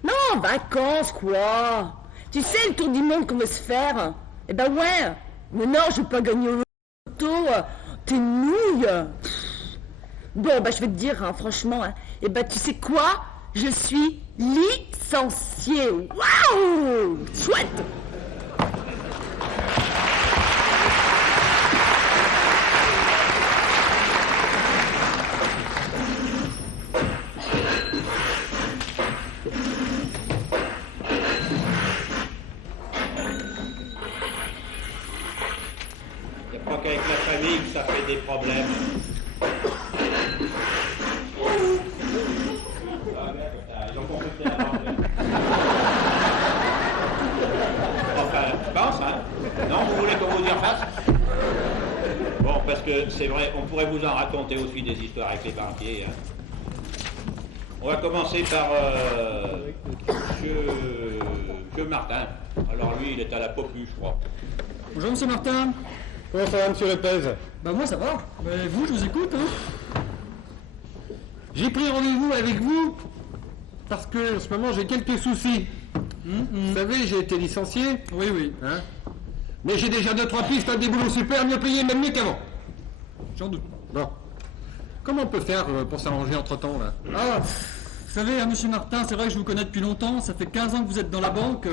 Non, vacances, quoi. Tu sais, le tour du monde qu'on veut se faire. Eh ben ouais. Mais non, je veux pas gagner au loto. T'es nouille. Bon, bah je vais te dire, hein, franchement. Hein, eh ben tu sais quoi? Je suis licenciée. Waouh! Chouette! Il n'y a pas qu'avec la famille que ça fait des problèmes. Ils ont complété la bande. Enfin, je pense, hein. Non, vous voulez qu'on vous y refasse? Bon, parce que c'est vrai, on pourrait vous en raconter aussi des histoires avec les banquiers. Hein. On va commencer par Monsieur Martin. Alors lui, il est à la Popu, je crois. Bonjour, monsieur Martin. Comment ça va, monsieur Lopez? Bah, moi, ça va. Mais vous, je vous écoute, hein. J'ai pris rendez-vous avec vous parce que en ce moment j'ai quelques soucis. Vous savez, j'ai été licencié. Oui. Hein, mais j'ai déjà 2-3 pistes à des boulots super, mieux payés, même mieux qu'avant. J'en doute. Bon. Comment on peut faire pour s'arranger entre-temps, là? Ah, vous savez, hein, monsieur Martin, c'est vrai que je vous connais depuis longtemps. Ça fait 15 ans que vous êtes dans la banque.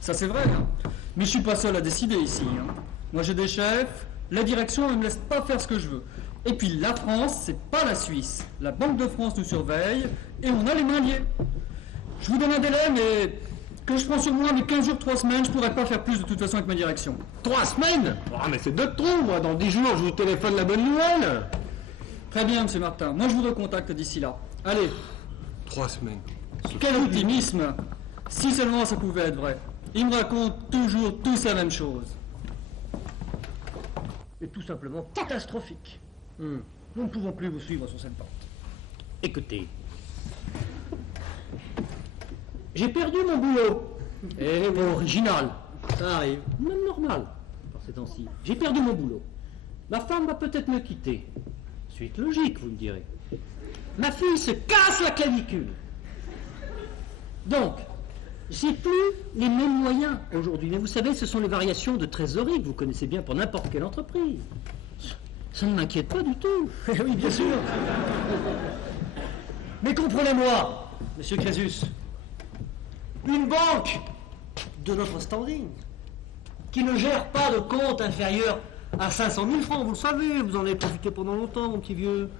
Ça, c'est vrai. Hein. Mais je suis pas seul à décider ici. Hein. Moi, j'ai des chefs. La direction ne me laisse pas faire ce que je veux. Et puis, la France, c'est pas la Suisse. La Banque de France nous surveille et on a les mains liées. Je vous donne un délai, mais que je prends sur moi, mais 15 jours, 3 semaines, je pourrais pas faire plus de toute façon avec ma direction. 3 semaines? Ah, mais c'est de trop, moi. Dans 10 jours, je vous téléphone la bonne nouvelle. Très bien, monsieur Martin. Moi, je vous recontacte d'ici là. Allez, 3 semaines. quel optimisme! Si seulement ça pouvait être vrai. Il me raconte toujours tous la même chose. est tout simplement catastrophique. Nous ne pouvons plus vous suivre sur cette pente. Écoutez, j'ai perdu mon boulot. Et original, ça arrive. Même normal, par ces temps-ci. J'ai perdu mon boulot. Ma femme va peut-être me quitter. Suite logique, vous me direz. Ma fille se casse la clavicule. Donc, j'ai plus les mêmes moyens aujourd'hui. Mais vous savez, ce sont les variations de trésorerie que vous connaissez bien pour n'importe quelle entreprise. Ça ne m'inquiète pas du tout. Oui, bien sûr. Mais comprenez-moi, monsieur Crésus, une banque de notre standing, qui ne gère pas de compte inférieur à 500 000 francs, vous le savez, vous en avez profité pendant longtemps, mon petit vieux.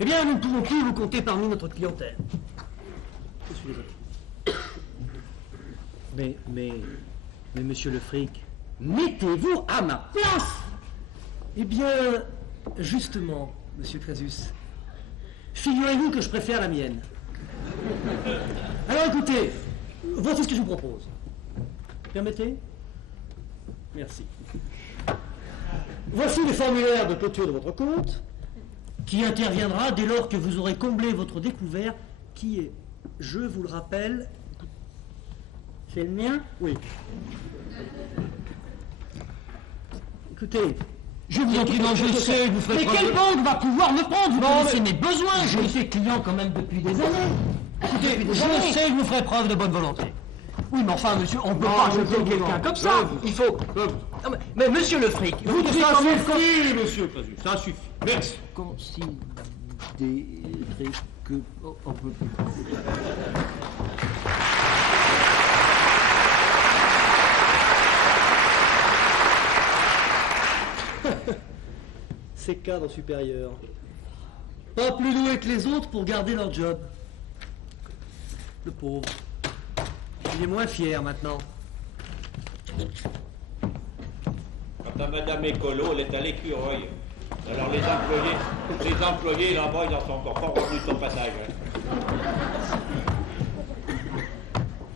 Eh bien, nous ne pouvons plus vous compter parmi notre clientèle. Je suis désolé. Mais monsieur le fric, mettez-vous à ma place. Eh bien, justement, monsieur Crésus, figurez-vous que je préfère la mienne. Alors écoutez, voici ce que je vous propose. Permettez? Merci. Voici les formulaires de clôture de votre compte, qui interviendra dès lors que vous aurez comblé votre découvert, qui est, je vous le rappelle, C'est le mien? oui. Écoutez, je vous en prie, non, je sais, vous ferez Mais preuve quelle de- banque va pouvoir me prendre? Vous Non, connaissez mais- mes besoins, j'ai été client quand même depuis des années. Écoutez, je sais que vous ferez preuve de bonne volonté. Oui, mais enfin, monsieur, on peut Non, pas je jeter peux quelqu'un vous comme en- ça. Il faut... Non, mais monsieur le fric, vous devez Ça quand même suffit, monsieur Crésus, ça suffit. Merci. considérer que... Oh, on peut... Ces cadres supérieurs. Pas plus doués que les autres pour garder leur job. Le pauvre. Il est moins fier maintenant. Quant à Madame Écolo, elle est à l'écureuil. Alors les employés là-bas, ils en sont encore pas revenus de son passage.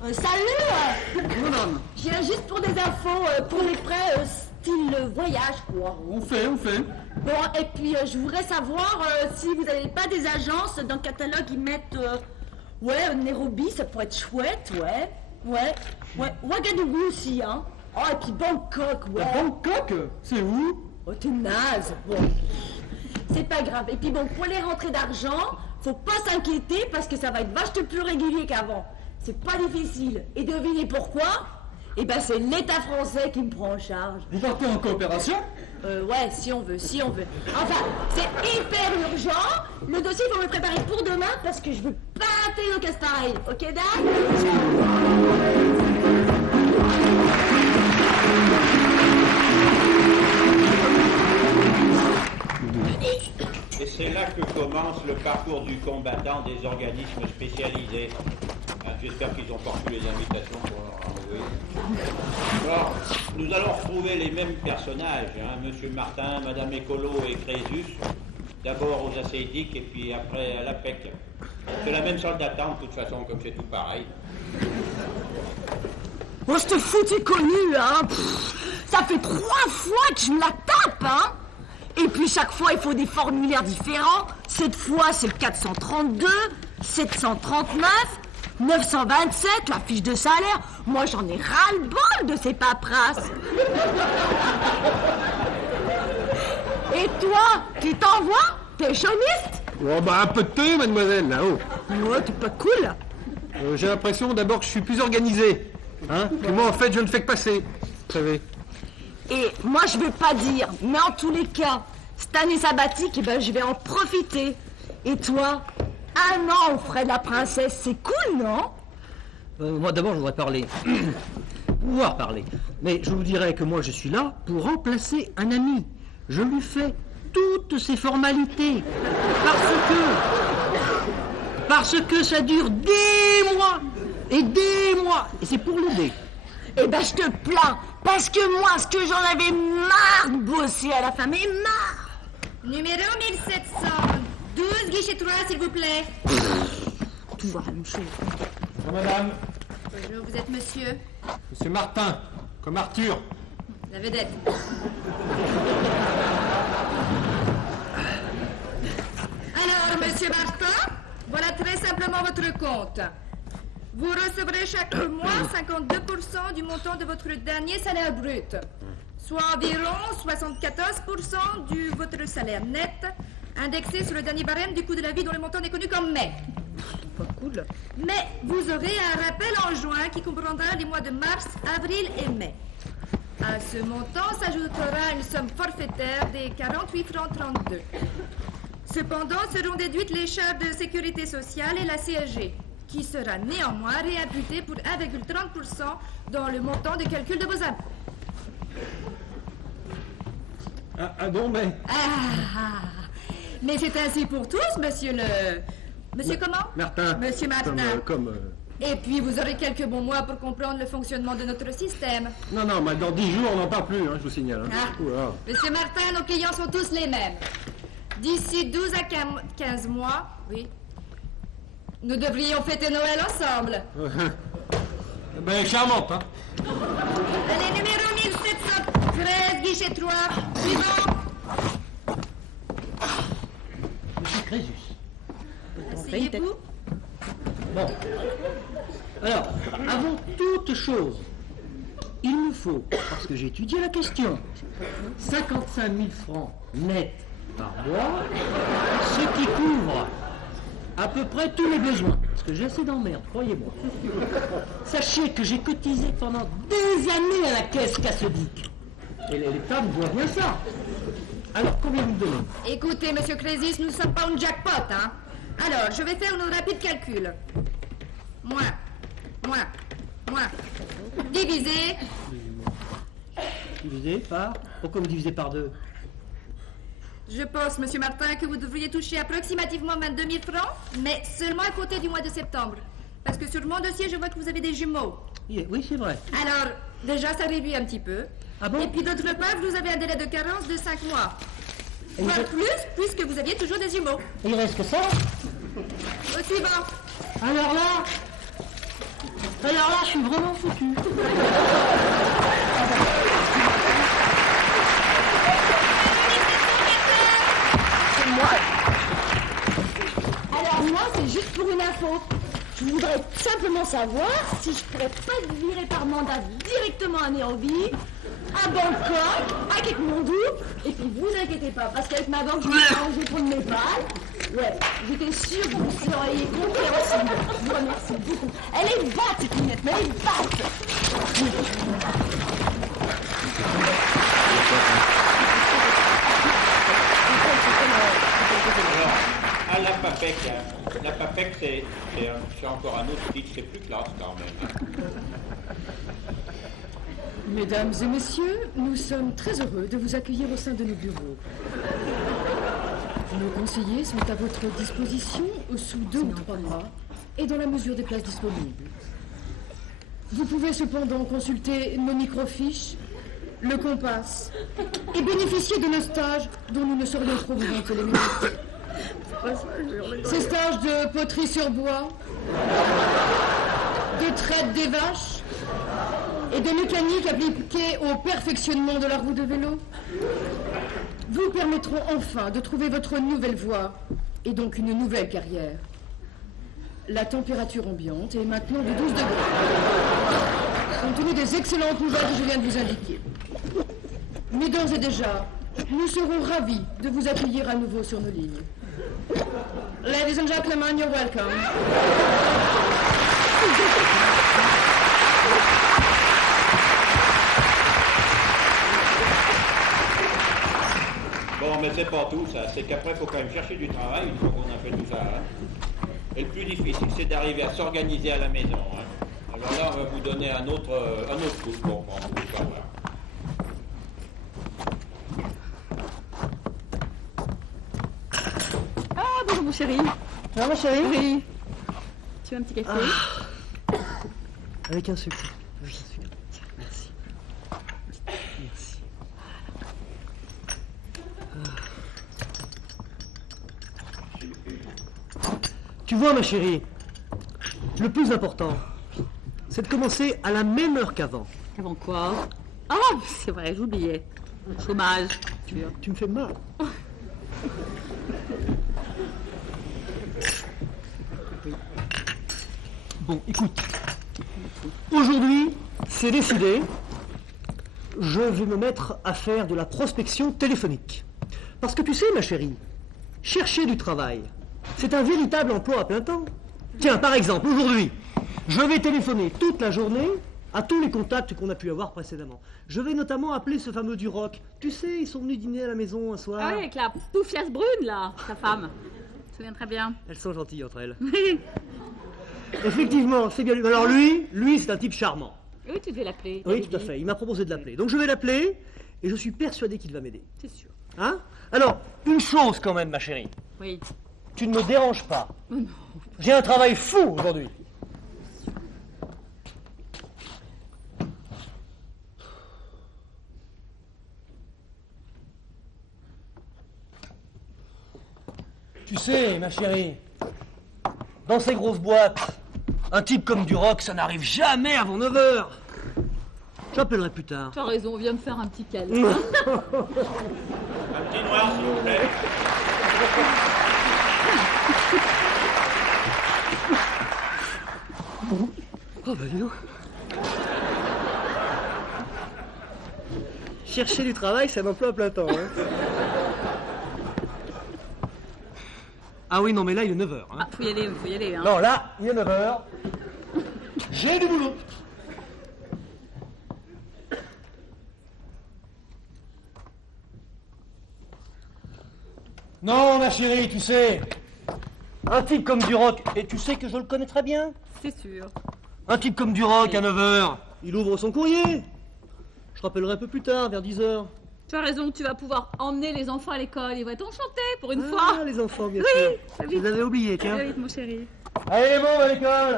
Hein. Salut Mon homme, Je viens juste pour des infos, pour les prêts style voyage, quoi. on fait. Bon, et puis je voudrais savoir si vous n'avez pas des agences dans le catalogue, ils mettent... ouais, Nairobi, ça pourrait être chouette, ouais. Ouagadougou aussi, hein. Oh, et puis Bangkok, ouais. Bangkok, c'est où? Oh, t'es naze. Bon, c'est pas grave. Et puis bon, pour les rentrées d'argent, faut pas s'inquiéter parce que ça va être vachement plus régulier qu'avant. C'est pas difficile. Et devinez pourquoi? Eh ben, c'est l'État français qui me prend en charge. Vous partez en coopération? Ouais, si on veut. Enfin, c'est hyper urgent. Le dossier, faut me le préparer pour demain parce que je veux pas rater le casse pareil. Ok, Dan? Et c'est là que commence le parcours du combattant des organismes spécialisés. Hein, j'espère qu'ils ont pas reçu les invitations pour leur envoyer. Alors, nous allons retrouver les mêmes personnages, hein, Monsieur Martin, Madame Écolo et Crésus, d'abord aux acédiques et puis après à l'APEC. C'est la même salle d'attente, de toute façon, comme c'est tout pareil. Oh, je te foutu connu, hein. Pff, ça fait 3 fois que je me la tape, hein. Et puis chaque fois, il faut des formulaires différents. Cette fois, c'est le 432, 739, 927, la fiche de salaire. Moi, j'en ai ras-le-bol de ces paperasses. Et toi, tu t'envoies? T'es choniste? Oh, bah, un peu de thé, mademoiselle, là-haut. Ouais, t'es pas cool. J'ai l'impression d'abord que je suis plus organisé. Hein, que moi, en fait, je ne fais que passer. Vous savez. Et moi, je veux pas dire, mais en tous les cas, cette année sabbatique, eh ben, je vais en profiter. Et toi, 1 an au frais de la princesse, c'est cool, non? Moi, d'abord, je voudrais parler. Pouvoir parler. Mais je vous dirais que moi, je suis là pour remplacer un ami. Je lui fais toutes ces formalités. Parce que ça dure des mois. Et des mois. Et c'est pour l'aider. Eh ben, je te plains, parce que moi, ce que j'en avais marre de bosser à la fin, mais marre. Numéro 1712, guichet 3, s'il vous plaît. Toujours la même chose. Bonjour, madame. Bonjour, vous êtes monsieur? Monsieur Martin, comme Arthur. La vedette. Alors, monsieur Martin, voilà très simplement votre compte. Vous recevrez chaque mois 52% du montant de votre dernier salaire brut, soit environ 74% de votre salaire net, indexé sur le dernier barème du coût de la vie dont le montant n'est connu qu'en mai. Pas cool. Mais vous aurez un rappel en juin qui comprendra les mois de mars, avril et mai. À ce montant s'ajoutera une somme forfaitaire des 48 francs 32. Cependant, seront déduites les charges de sécurité sociale et la CSG, qui sera néanmoins réimputée pour 1,30% dans le montant de calcul de vos impôts. Ah bon, mais... Ah, mais c'est ainsi pour tous, monsieur le... Monsieur comment? Martin. Monsieur Martin. Comme... Et puis, vous aurez quelques bons mois pour comprendre le fonctionnement de notre système. Non, mais dans 10 jours, on n'en parle plus, je vous signale. Ah. Oula. Monsieur Martin, nos clients sont tous les mêmes. D'ici 12 à 15 mois, oui, nous devrions fêter Noël ensemble. Ben, charmante, hein. Allez, numéro 1713, guichet 3, suivant. Monsieur Crésus. Asseyez-vous. Bon. Alors, avant toute chose, il me faut, parce que j'ai étudié la question, 55 000 francs nets par mois, ce qui couvre à peu près tous mes besoins. Parce que j'ai assez d'emmerde, croyez-moi. Sachez que j'ai cotisé pendant des années à la caisse catholique. Et l'État me doit bien ça. Alors, combien vous me donnez? Écoutez, monsieur Crésis, nous ne sommes pas une jackpot, hein. Alors, je vais faire un rapide calcul. Moins. Divisé. Divisé par... Pourquoi vous divisez par 2? Je pense, monsieur Martin, que vous devriez toucher approximativement 22 000 francs, mais seulement à côté du mois de septembre. Parce que sur mon dossier, je vois que vous avez des jumeaux. Oui, c'est vrai. Alors, déjà, ça réduit un petit peu. Ah bon? Et puis, d'autre part, vous avez un délai de carence de 5 mois. Voire plus, puisque vous aviez toujours des jumeaux. Et il reste que ça? Au suivant. Alors là, je suis vraiment foutu. C'est moi. Alors moi, c'est juste pour une info. Je voudrais simplement savoir si je pourrais pas être viré par mandat directement à Nairobi, à Bangkok, à Katmandou, et puis vous inquiétez pas, parce qu'avec ma banque, je vais arranger pour mes balles. Ouais, j'étais sûre que vous seriez compréhensible. Je vous remercie beaucoup. Elle est vaste, cette lunette, mais elle est vaste. À la PAPEC, la PAPEC c'est encore un autre titre, c'est plus classe quand même. Mesdames et messieurs, nous sommes très heureux de vous accueillir au sein de nos bureaux. Nos conseillers sont à votre disposition sous 2 ou 3 mois et dans la mesure des places disponibles. Vous pouvez cependant consulter nos microfiches, le compas et bénéficier de nos stages dont nous ne saurions trop vous vanter les mérites. Ces stages de poterie sur bois, de traite des vaches et de mécanique appliquée au perfectionnement de la roue de vélo vous permettront enfin de trouver votre nouvelle voie et donc une nouvelle carrière. La température ambiante est maintenant de 12 degrés, compte tenu des excellentes nouvelles que je viens de vous indiquer. Mais d'ores et déjà, nous serons ravis de vous accueillir à nouveau sur nos lignes. Ladies and gentlemen, you're welcome. Bon, mais c'est pas tout ça, c'est qu'après il faut quand même chercher du travail une fois qu'on a fait tout ça. Hein. Et le plus difficile, c'est d'arriver à s'organiser à la maison. Hein. Alors là, on va vous donner un autre coup de comprendre. Ah, bonjour mon chéri. Ça va, ma chérie? Oui. Tu veux un petit café? Avec un sucre. Avec un sucre. Tiens, merci. Merci. Tu vois, ma chérie, le plus important, c'est de commencer à la même heure qu'avant. Avant quoi? Ah, c'est vrai, j'oubliais. Chômage. Tu me fais mal. Bon, écoute. Aujourd'hui, c'est décidé. Je vais me mettre à faire de la prospection téléphonique. Parce que tu sais, ma chérie, chercher du travail, c'est un véritable emploi à plein temps. Tiens, par exemple, aujourd'hui, je vais téléphoner toute la journée à tous les contacts qu'on a pu avoir précédemment. Je vais notamment appeler ce fameux Duroc. Tu sais, ils sont venus dîner à la maison un soir. Ah oui, avec la poufiasse brune, là, sa femme. Je me souviens très bien. Elles sont gentilles entre elles. Oui. Effectivement, c'est bien lui. Alors lui, c'est un type charmant. Oui, tu devais l'appeler. Oui, tout à fait. Il m'a proposé de l'appeler. Donc je vais l'appeler et je suis persuadé qu'il va m'aider. C'est sûr. Hein? Alors, une chose quand même, ma chérie. Oui. Tu ne me déranges pas. Oh non. J'ai un travail fou aujourd'hui. Tu sais, ma chérie, dans ces grosses boîtes, un type comme Duroc, ça n'arrive jamais avant 9h. J'appellerai plus tard. Tu as raison, viens me faire un petit câlin. Un petit noir, s'il vous plaît. Oh bah dis donc. Chercher du travail, c'est un emploi à plein temps. Hein. Ah oui, non, mais là, il est 9h. Hein. Ah, faut y aller, hein. Non, là, il est 9h. J'ai du boulot. Non, ma chérie, tu sais, un type comme Duroc, et tu sais que je le connais très bien. C'est sûr. Un type comme Duroc, à 9h, il ouvre son courrier. Je rappellerai un peu plus tard, vers 10h. Tu as raison, tu vas pouvoir emmener les enfants à l'école. Ils vont être enchantés pour une Ah, fois. les enfants, bien Oui, sûr. ça Je vite. les avais oubliés, tiens. Ça vite, mon chéri. Allez, les mômes à l'école.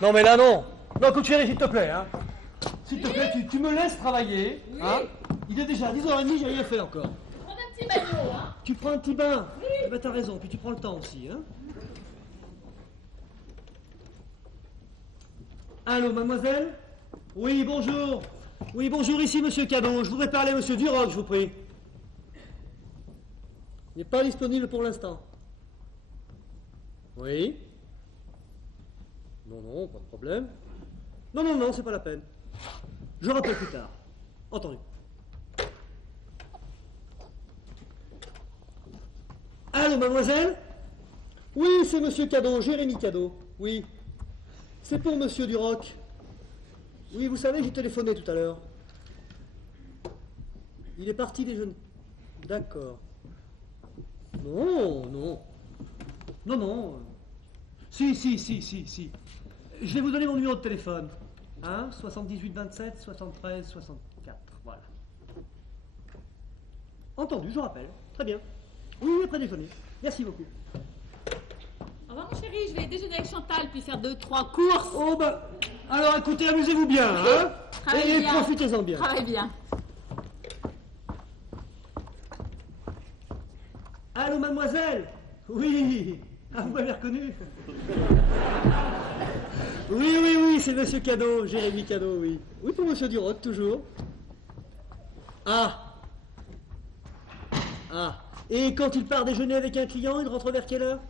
Non mais là non. Non, écoute chérie, s'il te plaît, hein. S'il te plaît, tu me laisses travailler. Oui. Hein. Il est déjà 10h30, j'ai rien fait encore. Prends un petit maillot, hein. Tu prends un petit bain. Oui. Eh ben t'as raison, puis tu prends le temps aussi, hein. Allô, mademoiselle? Oui, bonjour. Oui, bonjour, ici monsieur Cadeau. Je voudrais parler à monsieur Duroc, je vous prie. Il n'est pas disponible pour l'instant. Oui. Non, non, pas de problème. Non, non, non, c'est pas la peine. Je rappelle plus tard. Entendu. Allô, mademoiselle? Oui, c'est monsieur Cadeau, Jérémy Cadeau. Oui. C'est pour monsieur Duroc. Oui, vous savez, j'ai téléphoné tout à l'heure. Il est parti déjeuner. D'accord. Non, non. Non, non. Si. Je vais vous donner mon numéro de téléphone. Hein, 78 27 73 64. Voilà. Entendu, je rappelle. Très bien. Oui, après déjeuner. Merci beaucoup. Au revoir, mon chéri. Je vais déjeuner avec Chantal puis faire 2-3 courses. Oh, bah. Alors écoutez, amusez-vous bien, hein. Et profitez-en bien. Travaille bien. Allô, mademoiselle? Oui. Ah, vous m'avez reconnu? Oui, c'est monsieur Cadeau, Jérémy Cadeau, oui. Oui, pour monsieur Duroc, toujours. Ah. Et quand il part déjeuner avec un client, il rentre vers quelle heure?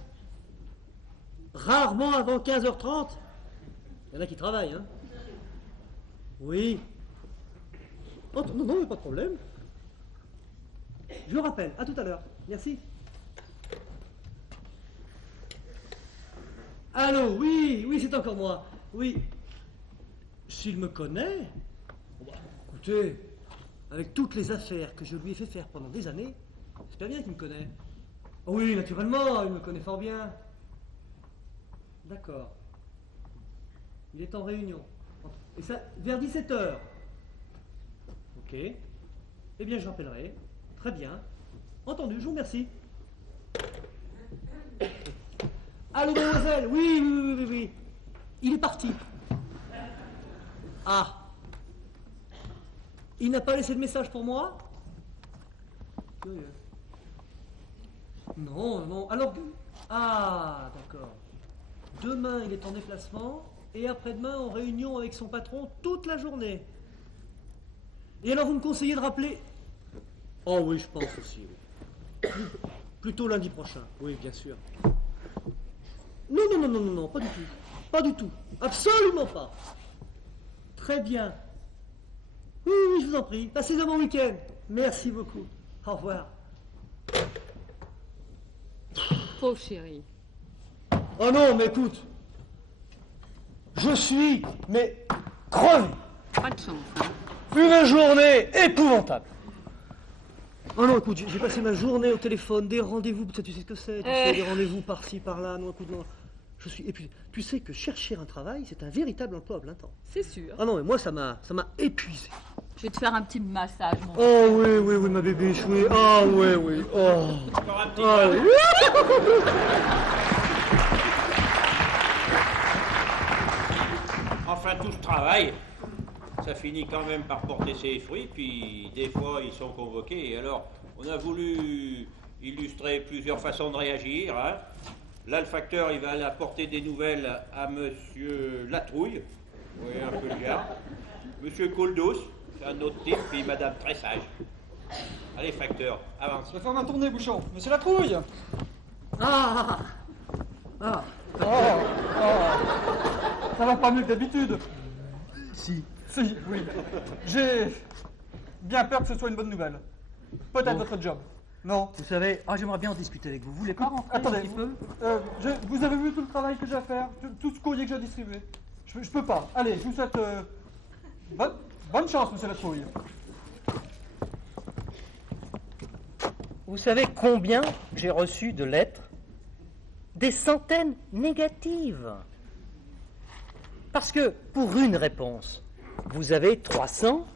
Rarement avant 15h30. Il y en a qui travaillent, hein. Oui. Oh, non, mais pas de problème. Je le rappelle, à tout à l'heure. Merci. Allô, oui, c'est encore moi. Oui. S'il me connaît, écoutez, avec toutes les affaires que je lui ai fait faire pendant des années, j'espère bien qu'il me connaît. Oh oui, naturellement, il me connaît fort bien. D'accord. Il est en réunion. Et ça, vers 17h. Ok. Eh bien, je rappellerai. Très bien. Entendu, je vous remercie. Allô, mademoiselle? Oui, oui, oui, oui, oui. Il est parti. Ah. Il n'a pas laissé de message pour moi? Curieux. Non, non. Alors... Ah, d'accord. Demain, il est en déplacement, et après-demain, en réunion avec son patron toute la journée. Et alors, vous me conseillez de rappeler? Oh oui, je pense aussi. Oui. Plutôt lundi prochain. Oui, bien sûr. Non, non, non, non, non, non, pas du tout. Pas du tout. Absolument pas. Très bien. Oui, oui, je vous en prie. Passez un bon week-end. Merci beaucoup. Au revoir. Pauvre chérie. Oh non, mais écoute. Je suis, mais crevé. Pas de chance, hein. Une journée épouvantable. Oh non, écoute, j'ai passé ma journée au téléphone, des rendez-vous, peut-être tu sais ce que c'est, tu sais, des rendez-vous par-ci, par-là, non, écoute, non. Je suis épuisé. Tu sais que chercher un travail, c'est un véritable emploi à plein temps. C'est sûr. Ah non, mais moi, ça m'a épuisé. Je vais te faire un petit massage, mon Oh oui, oui, oui, ma bébé, oui. Ah oui, oui. Oh. Encore un petit Ah, peu. oui. Enfin, tout ce travail, ça finit quand même par porter ses fruits, puis des fois, ils sont convoqués. Alors, on a voulu illustrer plusieurs façons de réagir, hein. Là, le facteur, il va aller apporter des nouvelles à Monsieur Latrouille. Oui, un peu le gars. Monsieur Coldos, c'est un autre type, puis Madame très sage. Allez, facteur, avance. Je vais faire ma tournée, Bouchon. Monsieur Latrouille. Ah. Ah. Ça va pas mieux que d'habitude. Si. Si, oui. J'ai bien peur que ce soit une bonne nouvelle. Peut-être Bon. votre job. Non. Vous savez, j'aimerais bien en discuter avec vous. Vous voulez pas rentrer Attendez, un petit peu? vous avez vu tout le travail que j'ai à faire, tout ce courrier que j'ai distribué. Je peux pas. Allez, je vous souhaite bonne chance, monsieur Latrouille. Vous savez combien j'ai reçu de lettres? Des centaines négatives. Parce que pour une réponse, vous avez 300,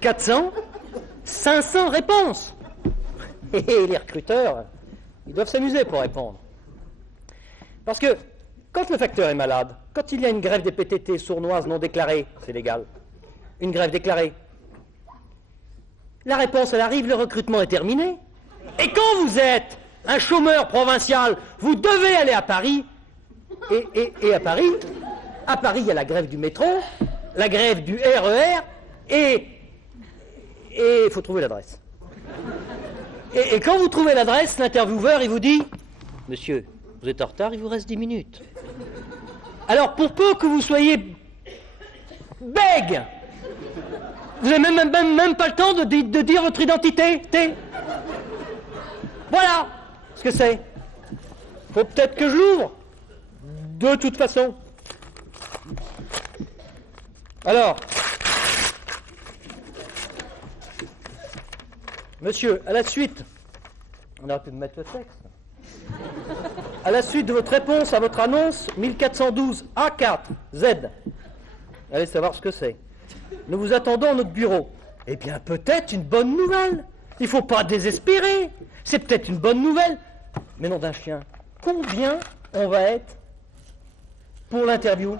400, 500 réponses. Et les recruteurs, ils doivent s'amuser pour répondre. Parce que quand le facteur est malade, quand il y a une grève des PTT sournoises non déclarée, c'est légal. Une grève déclarée. La réponse, elle arrive, le recrutement est terminé. Et quand vous êtes un chômeur provincial, vous devez aller à Paris. Et à Paris, il y a la grève du métro, la grève du RER, et il faut trouver l'adresse. Et quand vous trouvez l'adresse, l'intervieweur, il vous dit « Monsieur, vous êtes en retard, il vous reste 10 minutes. » Alors, pour peu que vous soyez bègue, vous n'avez même pas le temps de dire votre identité. Voilà ce que c'est. Faut peut-être que je l'ouvre. De toute façon. Alors, monsieur, à la suite, on aurait pu mettre le texte. À la suite de votre réponse à votre annonce 1412 A4 Z, allez savoir ce que c'est. Nous vous attendons à notre bureau. Eh bien, peut-être une bonne nouvelle. Il ne faut pas désespérer. C'est peut-être une bonne nouvelle. Mais nom d'un chien, combien on va être pour l'interview?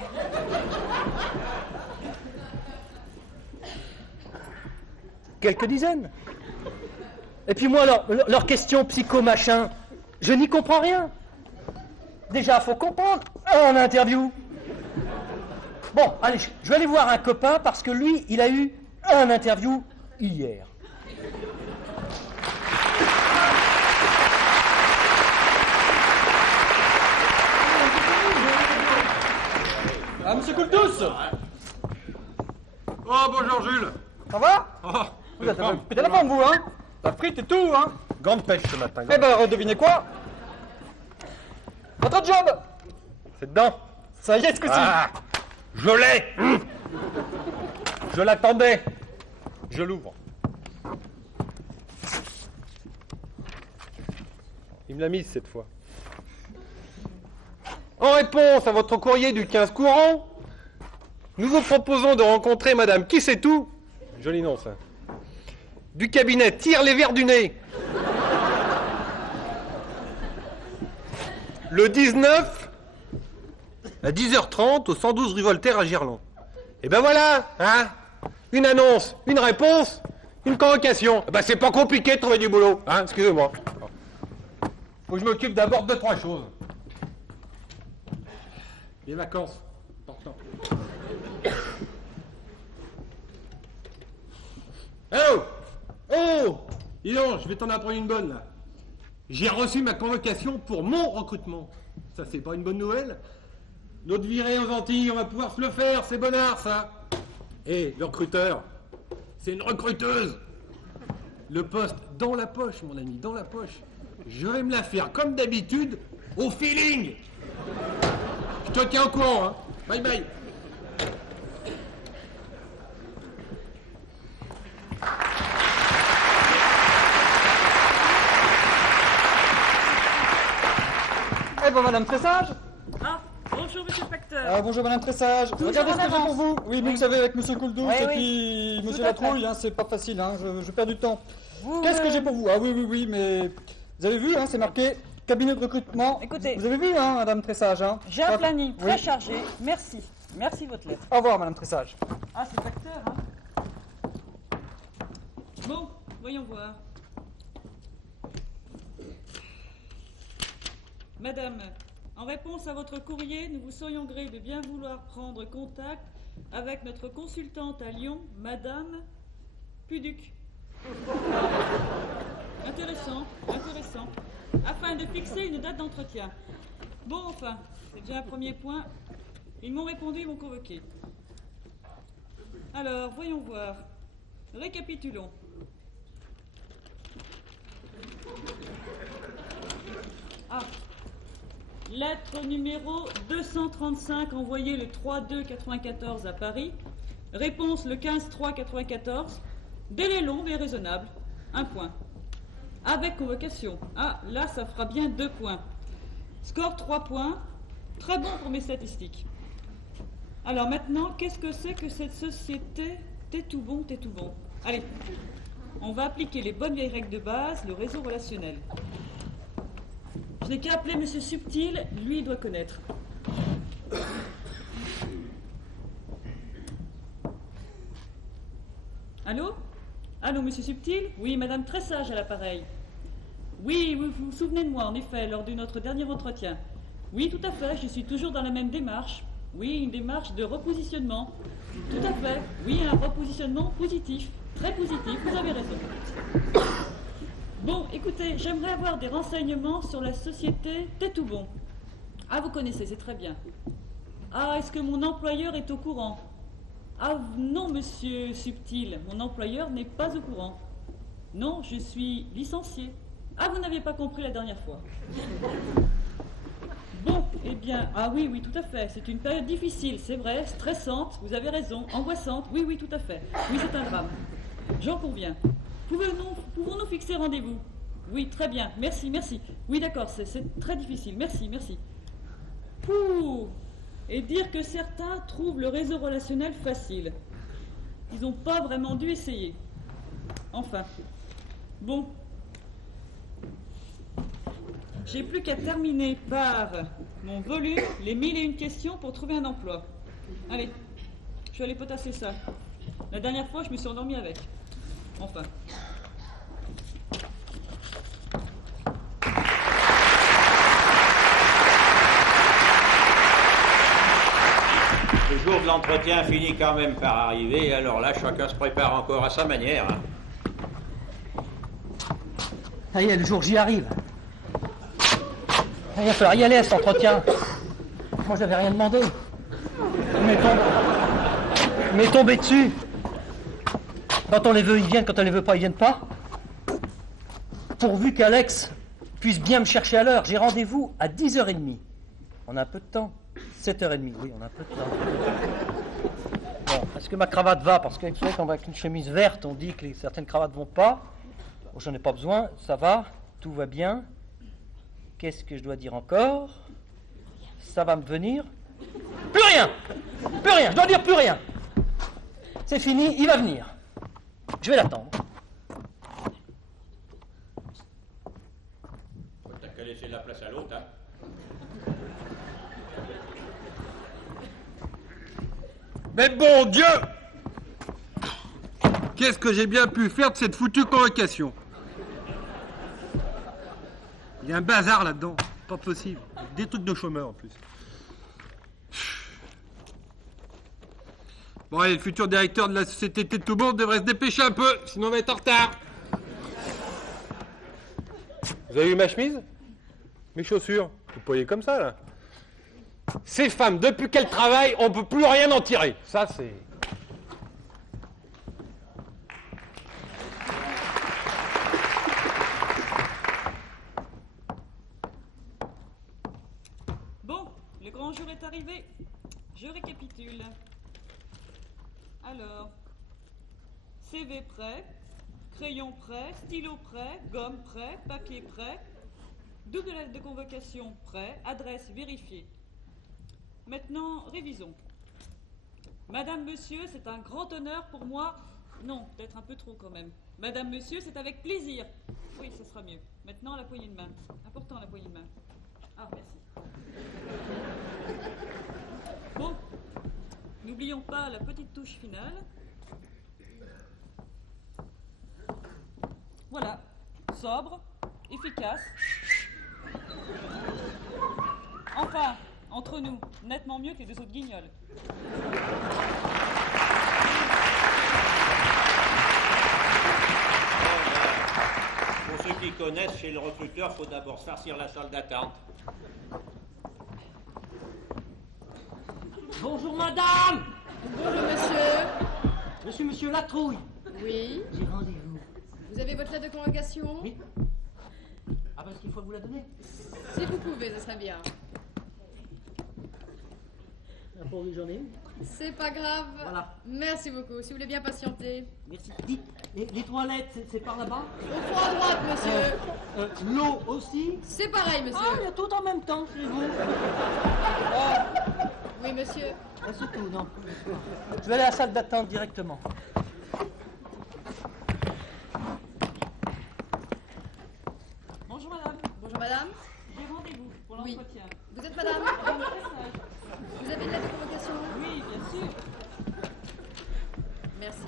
Quelques dizaines. Et puis moi, leur question psycho-machin, je n'y comprends rien. Déjà, il faut comprendre en interview. Bon, allez, je vais aller voir un copain parce que lui, il a eu un interview hier. Ah, monsieur Coultous. Oh, bonjour Jules. Ça va? Oh, Vous êtes un peu pété la forme, vous, hein? La frite et tout, hein? grande pêche ce matin. Eh ben, devinez quoi? Votre job! C'est dedans. Ça y est, ce coup-ci! Ah, je l'ai. Je l'attendais. Je l'ouvre. Il me l'a mise cette fois. En réponse à votre courrier du 15 courant, nous vous proposons de rencontrer Madame Qui sait tout, joli nom ça, du cabinet Tire les verres du nez. le 19 à 10h30 au 112 rue Voltaire à Gerland. Et ben voilà, hein, une annonce, une réponse, une convocation. Ben c'est pas compliqué de trouver du boulot, hein, excusez-moi. Faut que je m'occupe d'abord de 3 choses. Les vacances, important. Oh! Oh! Dis donc, je vais t'en apprendre une bonne, là. J'ai reçu ma convocation pour mon recrutement. Ça, c'est pas une bonne nouvelle? Notre virée aux Antilles, on va pouvoir se le faire, c'est bonnard, ça. Et le recruteur, c'est une recruteuse. Le poste dans la poche, mon ami, dans la poche. Je vais me la faire, comme d'habitude, au feeling. Je te tiens au courant, hein. Bye bye. Eh ben, Madame Tressage. Ah, bonjour, monsieur le facteur. Ah, bonjour, Madame Tressage. Regardez ce que j'ai pour vous. Oui, mais vous savez, avec Monsieur Couldous Oui, et oui. puis Monsieur Tout à Latrouille, fait. hein, c'est pas facile, hein, je perds du temps. Qu'est-ce que j'ai pour vous? Ah oui, mais vous avez vu, hein, c'est marqué cabinet de recrutement. Écoutez. Vous avez vu, hein, Madame Tressage, hein. J'ai un planning Oui. très chargé. Merci. Merci, votre lettre. Au revoir, Madame Tressage. Ah, c'est le facteur, hein. Bon, voyons voir. Madame, en réponse à votre courrier, nous vous serions gré de bien vouloir prendre contact avec notre consultante à Lyon, Madame Puduc. Intéressant, intéressant. Afin de fixer une date d'entretien. Bon, enfin, c'est déjà un premier point. Ils m'ont répondu, ils m'ont convoqué. Alors, voyons voir. Récapitulons. Ah. Lettre numéro 235 envoyée le 3-2-94 à Paris. Réponse le 15-3-94. Délai long mais raisonnable. 1 point. Avec convocation. Ah, là, ça fera bien 2 points. Score 3 points. Très bon pour mes statistiques. Alors maintenant, qu'est-ce que c'est que cette société? T'es tout bon, t'es tout bon. Allez, on va appliquer les bonnes vieilles règles de base, le réseau relationnel. Je n'ai qu'à appeler Monsieur Subtil, lui il doit connaître. Allô? Allô, Monsieur Subtil? Oui, Madame Tressage à l'appareil. Oui, vous vous souvenez de moi, en effet, lors de notre dernier entretien. Oui, tout à fait, je suis toujours dans la même démarche. Oui, une démarche de repositionnement. Tout à fait, oui, un repositionnement positif. Très positif, vous avez raison. Bon, écoutez, j'aimerais avoir des renseignements sur la société Tétoubon. Ah, vous connaissez, c'est très bien. Ah, est-ce que mon employeur est au courant? Ah, non, Monsieur Subtil, mon employeur n'est pas au courant. Non, je suis licencié. Ah, vous n'aviez pas compris la dernière fois. Bon, eh bien, ah oui, oui, tout à fait. C'est une période difficile, c'est vrai, stressante, vous avez raison, angoissante, oui, oui, tout à fait. Oui, c'est un drame. J'en conviens. Pouvons-nous fixer rendez-vous? Oui, très bien, merci, merci. Oui, d'accord, c'est très difficile, merci, merci. Pouh! Et dire que certains trouvent le réseau relationnel facile. Ils n'ont pas vraiment dû essayer. Enfin. Bon. J'ai plus qu'à terminer par mon volume, les 1001 questions pour trouver un emploi. Allez, je vais aller potasser ça. La dernière fois, je me suis endormie avec. Enfin. Le jour de l'entretien finit quand même par arriver, et alors là, chacun se prépare encore à sa manière. Hein. Ça y est, le jour J arrive. Il va falloir y aller à cet entretien. Moi, je n'avais rien demandé. Mais tomber dessus. Quand on les veut, ils viennent. Quand on les veut pas, ils viennent pas. Pourvu qu'Alex puisse bien me chercher à l'heure. J'ai rendez-vous à 10h30. On a un peu de temps. 7h30, oui, on a un peu de temps. Bon, est-ce que ma cravate va? Parce que vous savez, quand on va avec une chemise verte, on dit que certaines cravates vont pas. Bon, j'en ai pas besoin, ça va, tout va bien. Qu'est-ce que je dois dire encore? Ça va me venir? Plus rien! Plus rien, je dois dire plus rien. C'est fini, il va venir. Je vais l'attendre. T'as qu'à laisser la place à l'autre, hein. Mais bon Dieu! Qu'est-ce que j'ai bien pu faire de cette foutue convocation? Il y a un bazar là-dedans, pas possible. Des trucs de chômeurs en plus. Bon allez, le futur directeur de la société de tout le monde devrait se dépêcher un peu, sinon on va être en retard. Vous avez vu ma chemise? Mes chaussures? Vous pouvez comme ça là. Ces femmes, depuis qu'elles travaillent, on ne peut plus rien en tirer. Ça c'est... Bon, le grand jour est arrivé. Je récapitule. Alors, CV prêt, crayon prêt, stylo prêt, gomme prêt, papier prêt, double lettre de convocation prêt, adresse vérifiée. Maintenant, révisons. Madame, monsieur, c'est un grand honneur pour moi. Non, peut-être un peu trop quand même. Madame, monsieur, c'est avec plaisir. Oui, ce sera mieux. Maintenant, la poignée de main. Important, la poignée de main. Ah, merci. Bon, n'oublions pas la petite touche finale. Voilà, sobre, efficace. Enfin, entre nous, nettement mieux que les deux autres guignols. Pour ceux qui connaissent, chez le recruteur, il faut d'abord sarcir la salle d'attente. Bonjour madame. Bonjour monsieur. Je suis monsieur Latrouille. Oui. J'ai rendez-vous. Vous avez votre lettre de convocation? Oui. Ah parce qu'il faut vous la donner. Si vous pouvez, ce serait bien. Pour j'en ai une. C'est pas grave. Voilà. Merci beaucoup. Si vous voulez bien patienter. Merci. Dites, les toilettes, c'est par là-bas? Au fond à droite, monsieur. L'eau aussi? C'est pareil, monsieur. Ah, il y a tout en même temps, c'est vous. Oui, monsieur. Ah, c'est tout, non. Je vais aller à la salle d'attente directement. Bonjour madame. Bonjour madame. J'ai rendez-vous pour Oui. l'entretien. Vous êtes madame? Vous avez une lettre de convocation? Oui, bien sûr. Merci.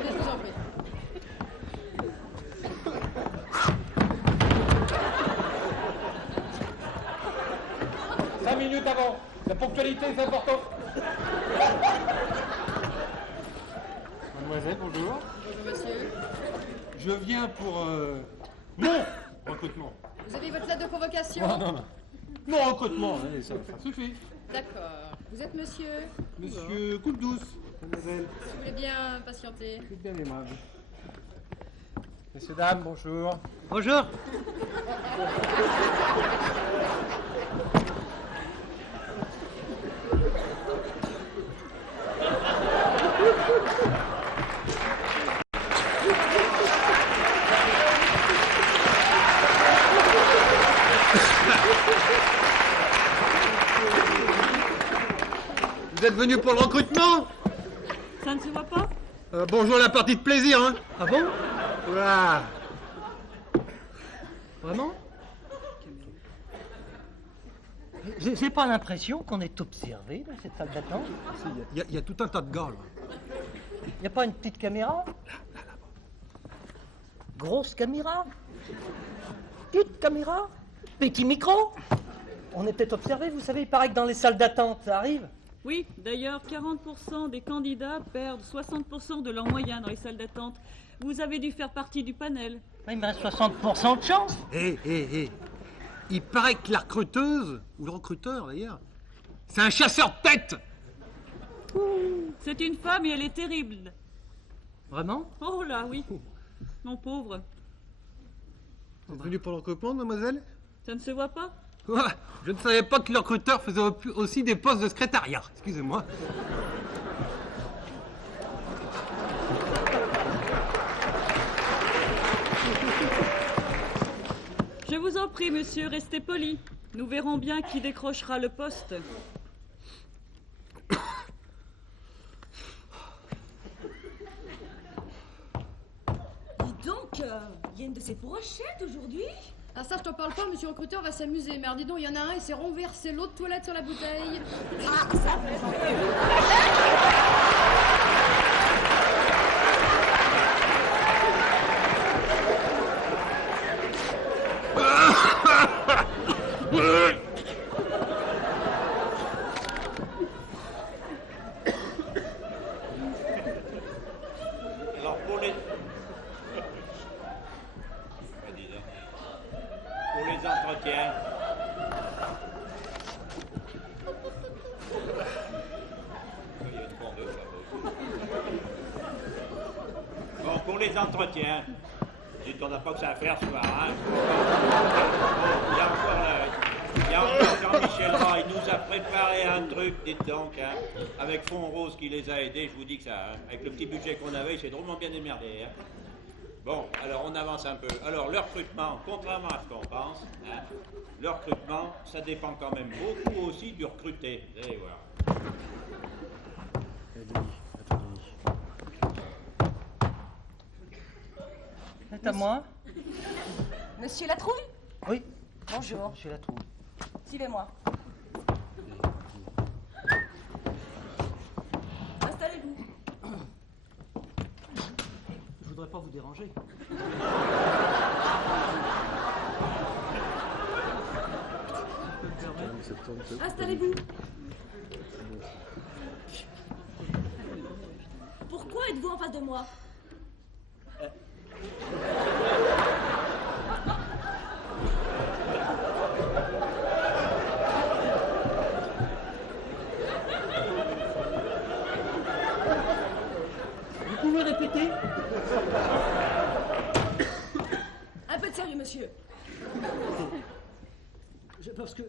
Je vous en prie. Cinq minutes avant. La ponctualité, c'est important. Mademoiselle, bonjour. Bonjour monsieur. Je viens pour... Non recrutement. Vous avez votre lettre de convocation? Non. Non, recrutement, allez, ça suffit. D'accord. Vous êtes monsieur? Monsieur Coupe douce, mademoiselle. Si vous voulez bien patienter. C'est bien aimable. Messieurs, dames, bonjour. Bonjour. Vous êtes venu pour le recrutement? Ça ne se voit pas? Bonjour la partie de plaisir, hein. Ah bon? Voilà. Vraiment? J'ai pas l'impression qu'on est observé dans cette salle d'attente. Il y a tout un tas de gars, là. Y a pas une petite caméra? Grosse caméra? Petite caméra? Petit micro? On est peut-être observé, vous savez, il paraît que dans les salles d'attente, ça arrive. Oui, d'ailleurs, 40% des candidats perdent 60% de leurs moyens dans les salles d'attente. Vous avez dû faire partie du panel. Il me reste 60% de chance. Hé. Il paraît que la recruteuse, ou le recruteur d'ailleurs, c'est un chasseur de tête. C'est une femme et elle est terrible. Vraiment? Oh là, oui. Mon pauvre. Vous êtes venu pour le recrutement, mademoiselle? Ça ne se voit pas? Ouais, je ne savais pas que le recruteur faisait aussi des postes de secrétariat. Excusez-moi. Je vous en prie, monsieur, restez poli. Nous verrons bien qui décrochera le poste. qu'il y a une de ces brochettes aujourd'hui. Ah ça, je t'en parle pas, monsieur le recruteur va s'amuser. Merde, dis donc, il y en a un, il s'est renversé l'eau de toilette sur la bouteille. Ah, ça fait Alors pour les... Pour les entretiens... Il y a une pondeuse là-bas. Bon, pour les entretiens, dites qu'on n'a pas que ça à faire ce soir, hein. Il y a encore Jean-Michel Roy, il nous a préparé un truc, dites donc, hein, avec Fond Rose qui les a aidés, je vous dis que ça, hein, avec le petit budget qu'on avait, il s'est drôlement bien démerdé. Hein. Bon, alors on avance un peu. Alors le recrutement, contrairement à ce qu'on pense, hein, le recrutement, ça dépend quand même beaucoup aussi du recruté. Vous allez voir. C'est à moi? Monsieur Latrouille? Oui. Bonjour. Monsieur Latrouille. Suivez-moi. Installez-vous. Je voudrais pas vous déranger. Installez-vous. Pourquoi êtes-vous en face de moi? Vous pouvez répéter? Un peu de sérieux, monsieur. Parce que,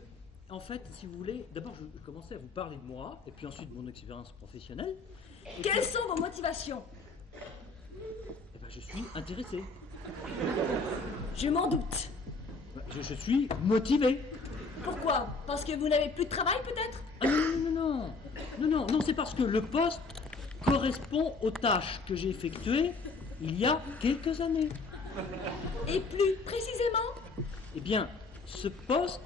en fait, si vous voulez, d'abord je commençais à vous parler de moi, et puis ensuite de mon expérience professionnelle. Quelles sont vos motivations? Eh ben, je suis intéressé. Je m'en doute. Je suis motivé. Pourquoi? Parce que vous n'avez plus de travail, peut-être? Ah, non, c'est parce que le poste correspond aux tâches que j'ai effectuées il y a quelques années. Et plus précisément? Eh bien, ce poste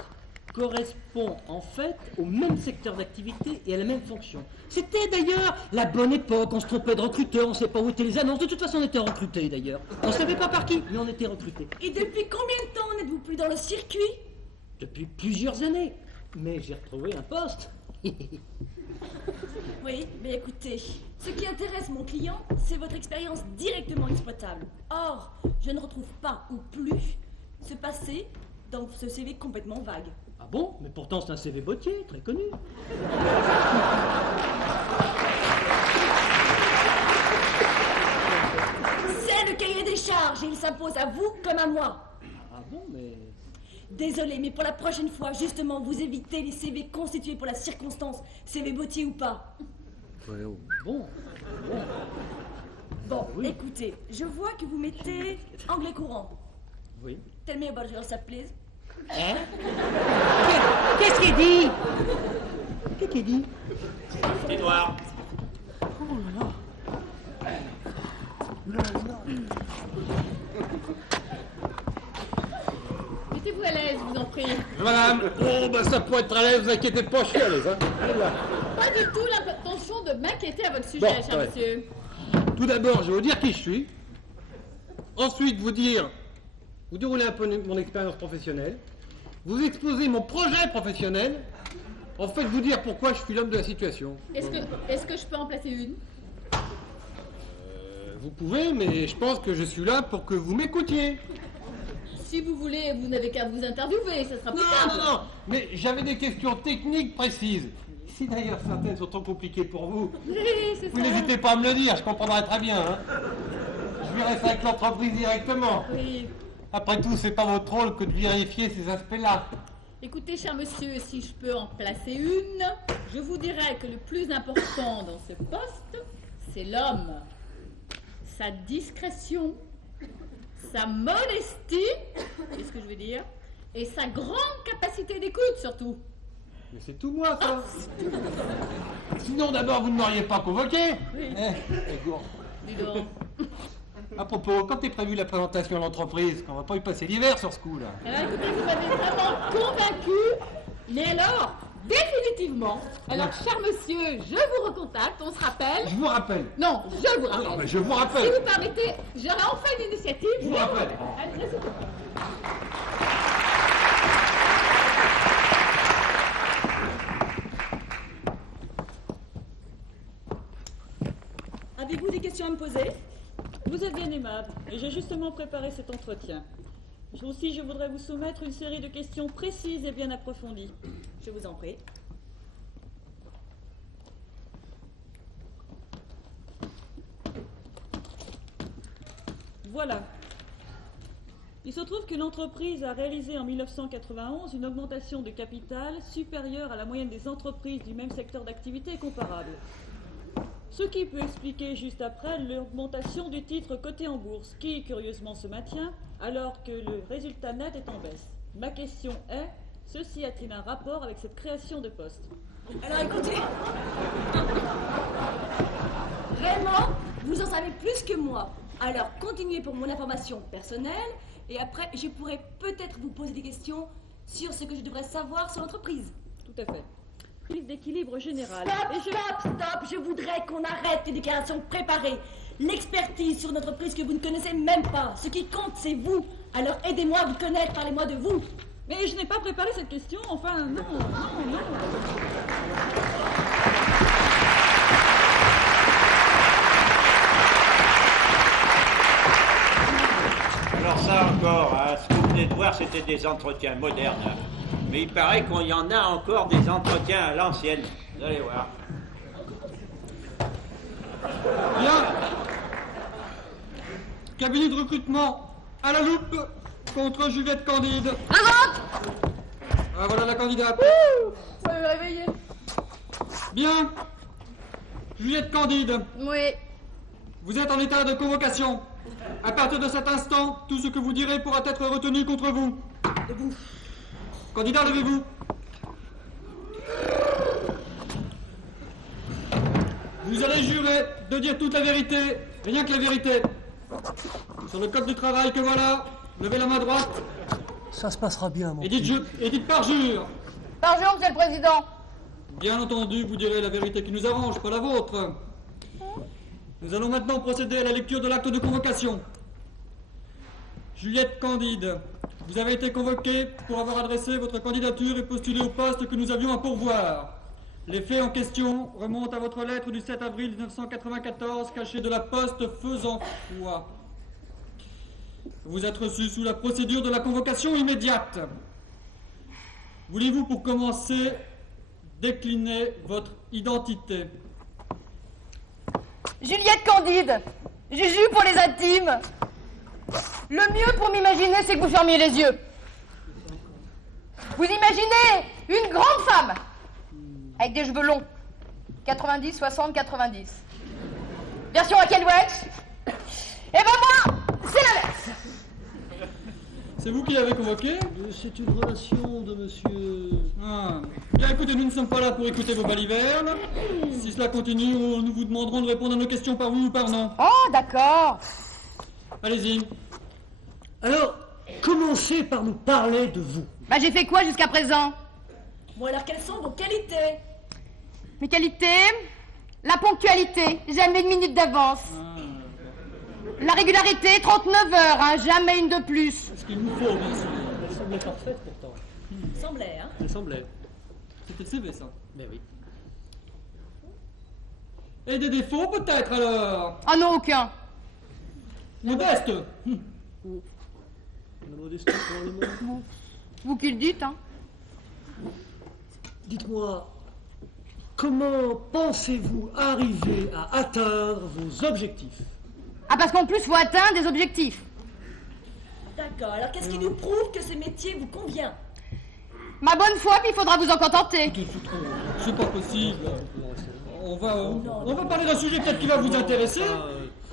correspond en fait au même secteur d'activité et à la même fonction. C'était d'ailleurs la bonne époque, on se trompait de recruteur, on ne savait pas où étaient les annonces, de toute façon on était recrutés d'ailleurs. On ne savait pas par qui, mais on était recrutés. Et depuis combien de temps n'êtes-vous plus dans le circuit? Depuis plusieurs années, mais j'ai retrouvé un poste. Oui, mais écoutez, ce qui intéresse mon client, c'est votre expérience directement exploitable. Or, je ne retrouve pas ou plus ce passé dans ce CV complètement vague. Ah bon? Mais pourtant c'est un CV bottier, très connu. C'est le cahier des charges et il s'impose à vous comme à moi. Ah bon, mais... Désolé, mais pour la prochaine fois, justement, vous évitez les CV constitués pour la circonstance, CV bottier ou pas. Ouais, oh. Bon. Bon, oui. Écoutez, je vois que vous mettez anglais courant. Oui. Tell me about yourself, please. Hein? Qu'est-ce qu'il dit? Qu'est-ce qu'il dit? C'est noir. Oh là là. Mettez-vous à l'aise, je vous en prie. Madame, oh bah ça pourrait être à l'aise, vous inquiétez pas, je suis à l'aise. Hein. Pas du tout l'intention de m'inquiéter à votre sujet, cher monsieur. Tout d'abord, je vais vous dire qui je suis. Ensuite, vous déroulez un peu mon expérience professionnelle. Vous exposez mon projet professionnel. En fait, vous dire pourquoi je suis l'homme de la situation. Est-ce que je peux en placer une? Vous pouvez, mais je pense que je suis là pour que vous m'écoutiez. Si vous voulez, vous n'avez qu'à vous interviewer, ça sera plus simple. Non, mais j'avais des questions techniques précises. Si d'ailleurs certaines sont trop compliquées pour vous, Oui, c'est vous ça. n'hésitez pas à me le dire, je comprendrai très bien. Hein. Je verrai ça avec l'entreprise directement. Oui. Après tout, c'est pas votre rôle que de vérifier ces aspects-là. Écoutez, cher monsieur, si je peux en placer une, je vous dirais que le plus important dans ce poste, c'est l'homme. Sa discrétion, sa modestie, c'est ce que je veux dire, et sa grande capacité d'écoute surtout. Mais c'est tout moi, ça. Sinon, d'abord, vous ne m'auriez pas convoqué. Oui. Dis donc. Dis donc. À propos, quand est prévue la présentation de l'entreprise? Qu'on va pas y passer l'hiver sur ce coup-là. Alors écoutez, vous m'avez vraiment convaincu. Mais alors, définitivement. Alors, cher monsieur, je vous recontacte, on se rappelle. Je vous rappelle. Non, je vous rappelle. Non, mais je vous rappelle. Si vous permettez, j'aurai enfin une initiative. Je vous rappelle. Allez, restez. Avez-vous des questions à me poser? Vous êtes bien aimable, et j'ai justement préparé cet entretien. Aussi, je voudrais vous soumettre une série de questions précises et bien approfondies. Je vous en prie. Voilà. Il se trouve que l'entreprise a réalisé en 1991 une augmentation de capital supérieure à la moyenne des entreprises du même secteur d'activité comparable. Ce qui peut expliquer juste après l'augmentation du titre coté en bourse, qui curieusement se maintient, alors que le résultat net est en baisse. Ma question est, ceci a-t-il un rapport avec cette création de poste? Alors écoutez, vraiment, vous en savez plus que moi. Alors continuez pour mon information personnelle, et après je pourrai peut-être vous poser des questions sur ce que je devrais savoir sur l'entreprise. Tout à fait. Prise d'équilibre général. Stop, je voudrais qu'on arrête les déclarations préparées. L'expertise sur une entreprise que vous ne connaissez même pas. Ce qui compte, c'est vous. Alors aidez-moi à vous connaître, parlez-moi de vous. Mais je n'ai pas préparé cette question, enfin, non. Alors ça encore, hein, ce que vous venez de voir, c'était des entretiens modernes. Hein. Mais il paraît qu'il y en a encore des entretiens à l'ancienne. Vous allez voir. Bien. Cabinet de recrutement à la loupe contre Juliette Candide. Présente. Ah, voilà la candidate. Vous me réveiller. Bien. Juliette Candide, Oui. vous êtes en état de convocation. À partir de cet instant, tout ce que vous direz pourra être retenu contre vous. Debout. Candidat, levez-vous. Vous allez jurer de dire toute la vérité, rien que la vérité. Sur le code du travail que voilà, levez la main droite Ça se passera bien, mon et dites parjure. Bonjour, monsieur le président. Bien entendu, vous direz la vérité qui nous arrange, pas la vôtre. Nous allons maintenant procéder à la lecture de l'acte de convocation. Juliette Candide, vous avez été convoquée pour avoir adressé votre candidature et postulé au poste que nous avions à pourvoir. Les faits en question remontent à votre lettre du 7 avril 1994 cachée de la poste faisant foi. Vous êtes reçu sous la procédure de la convocation immédiate. Voulez-vous pour commencer décliner votre identité? Juliette Candide. Juju pour les intimes. Le mieux pour m'imaginer, c'est que vous fermiez les yeux. Vous imaginez une grande femme avec des cheveux longs. 90, 60, 90. Version à Ken Welch. Et ben moi, c'est l'inverse. C'est vous qui l'avez convoqué? C'est une relation de monsieur... Ah. Bien écoutez, nous ne sommes pas là pour écouter vos balivernes. Si cela continue, nous vous demanderons de répondre à nos questions par oui ou par non. Oh, d'accord. Allez-y. Alors, commencez par nous parler de vous. Bah j'ai fait quoi jusqu'à présent? Bon alors, quelles sont vos qualités? Mes qualités? La ponctualité, jamais une minute d'avance. La régularité, 39 heures, hein, jamais une de plus. C'est ce qu'il nous faut, bien sûr. Elle semblait parfaite, pourtant. Semblait, hein? Elle semblait. C'était le CV, ça. Mais oui. Et des défauts, peut-être, alors? Ah non, aucun. Modeste. La modestie, probablement. Vous qui le dites, hein. Dites-moi, comment pensez-vous arriver à atteindre vos objectifs? Ah, parce qu'en plus, faut atteindre des objectifs. D'accord, alors qu'est-ce qui nous prouve que ce métier vous convient? Ma bonne foi, puis il faudra vous en contenter. C'est pas possible. On va parler d'un sujet peut-être qui va vous intéresser.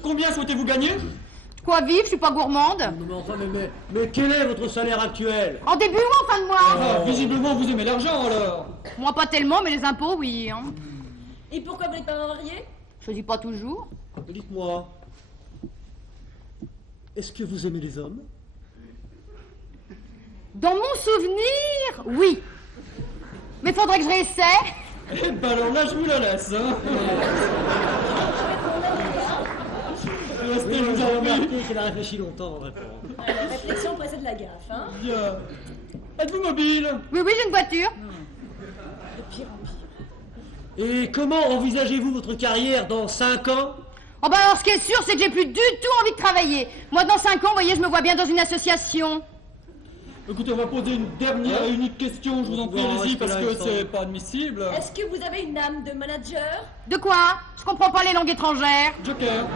Combien souhaitez-vous gagner? Quoi, vivre, je suis pas gourmande. Mais enfin, mais quel est votre salaire actuel? En début ou en fin de mois? Ah, visiblement, vous aimez l'argent, alors. Moi, pas tellement, mais les impôts, oui. Hein. Et pourquoi vous n'êtes pas marié? Je dis pas toujours. Dites-moi, Est-ce que vous aimez les hommes? Dans mon souvenir, oui. Mais faudrait que je réessaie. Eh ben alors là, je vous la laisse, hein. Oui, vous avez remarqué qu'elle a réfléchi longtemps avant de répondre. La réflexion précède la gaffe, hein. Bien. Êtes-vous mobile? Oui, j'ai une voiture. De pire en pire. Et comment envisagez-vous votre carrière dans 5 ans? Oh bah alors, ce qui est sûr, c'est que j'ai plus du tout envie de travailler. Moi, dans 5 ans, vous voyez, je me vois bien dans une association. Écoutez, on va poser une dernière et unique question, je vous en prie, allez-y, parce que c'est pas admissible. Est-ce que vous avez une âme de manager? De quoi? Je comprends pas les langues étrangères. Joker.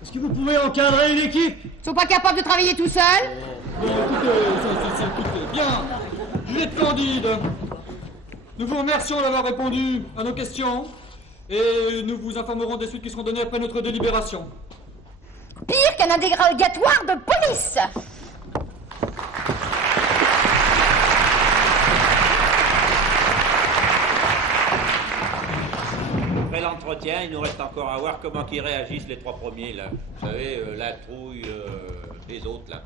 Est-ce que vous pouvez encadrer une équipe? Ils sont pas capables de travailler tout seuls? Bon, écoutez, bien. Juliette Candide, nous vous remercions d'avoir répondu à nos questions et nous vous informerons des suites qui seront données après notre délibération. Pire qu'un interrogatoire de police! Après l'entretien, il nous reste encore à voir comment ils réagissent les 3 premiers, là. Vous savez, la trouille, les autres, là.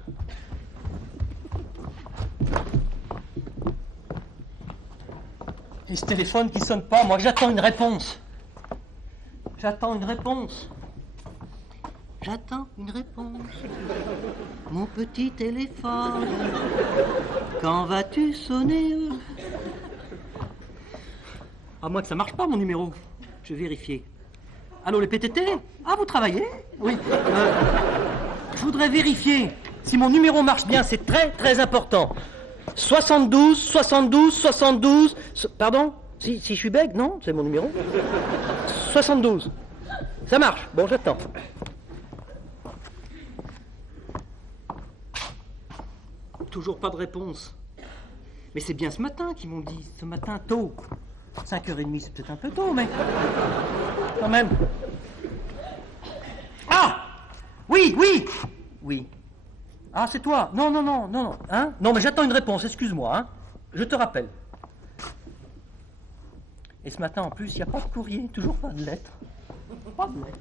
Et ce téléphone qui sonne pas, moi j'attends une réponse. J'attends une réponse. J'attends une réponse. Mon petit téléphone, quand vas-tu sonner? À moins que ça marche pas mon numéro. Je vais vérifier. Allô les PTT? Ah vous travaillez? Oui. Je voudrais vérifier si mon numéro marche bien, c'est très très important. 72, 72, 72... Pardon? Si je suis bègue, non? C'est mon numéro. 72. Ça marche. Bon, j'attends. Toujours pas de réponse. Mais c'est bien ce matin qu'ils m'ont dit. Ce matin, tôt. 5h30, c'est peut-être un peu tôt, mais... Quand même. Ah! Oui. Ah, c'est toi? Non. Hein? Non, mais j'attends une réponse, excuse-moi, hein? Je te rappelle. Et ce matin, en plus, il n'y a pas de courrier, toujours pas de lettre. Pas de lettre.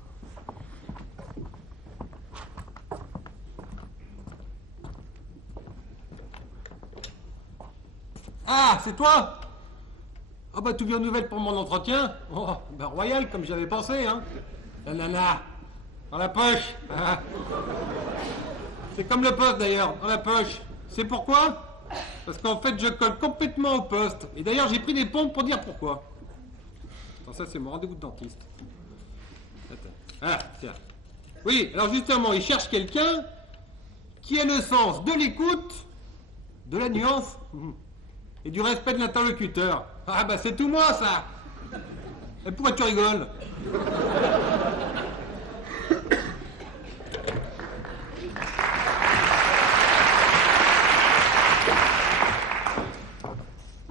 Ah, c'est toi? Ah bah tout bien nouvelle pour mon entretien. Oh, bah royal comme j'avais pensé, hein. La nana, dans la poche. Ah. C'est comme le poste d'ailleurs, dans la poche. C'est pourquoi? Parce qu'en fait je colle complètement au poste. Et d'ailleurs j'ai pris des pompes pour dire pourquoi. Attends, ça c'est mon rendez-vous de dentiste. Attends. Ah, tiens. Oui, alors justement, il cherche quelqu'un qui ait le sens de l'écoute, de la nuance et du respect de l'interlocuteur. Ah bah c'est tout moi ça. Et pourquoi tu rigoles?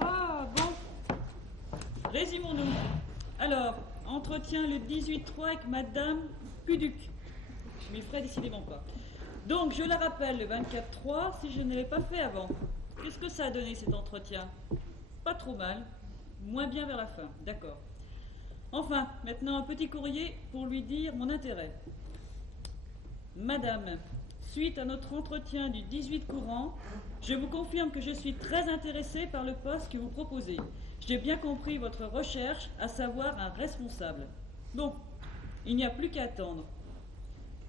Ah bon. Résumons-nous. Alors, entretien le 18-3 avec Madame Puduc. Je m'y ferai décidément pas. Donc, je la rappelle le 24-3 si je ne l'ai pas fait avant. Qu'est-ce que ça a donné cet entretien? Pas trop mal. Moins bien vers la fin, d'accord. Enfin, maintenant un petit courrier pour lui dire mon intérêt. Madame, suite à notre entretien du 18 courant, je vous confirme que je suis très intéressée par le poste que vous proposez. J'ai bien compris votre recherche, à savoir un responsable. Bon, il n'y a plus qu'à attendre.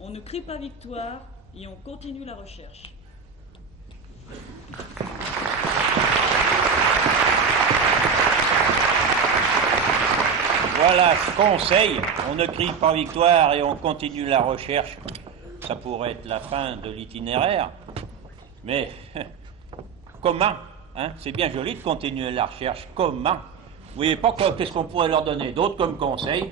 On ne crie pas victoire et on continue la recherche. Voilà ce conseil. On ne crie pas victoire et on continue la recherche. Ça pourrait être la fin de l'itinéraire. Mais comment, hein? C'est bien joli de continuer la recherche. Comment? Vous voyez pas qu'est-ce qu'on pourrait leur donner d'autre comme conseil?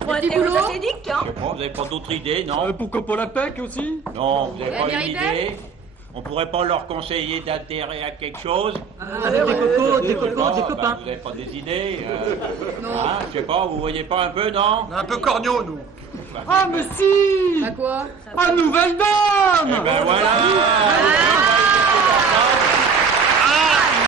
Pour être acédique, hein? Je sais pas, vous n'avez pas d'autres idées, non? Pourquoi pas la PEC aussi? Non, vous n'avez pas une idée? On pourrait pas leur conseiller d'adhérer à quelque chose? Avec des copains. Vous n'avez pas des idées? Non. Hein, je sais pas, vous voyez pas un peu, non? On est un peu corneaux, nous. Ah, mais si! À quoi? Ah, nouvelle dame! Eh ben voilà!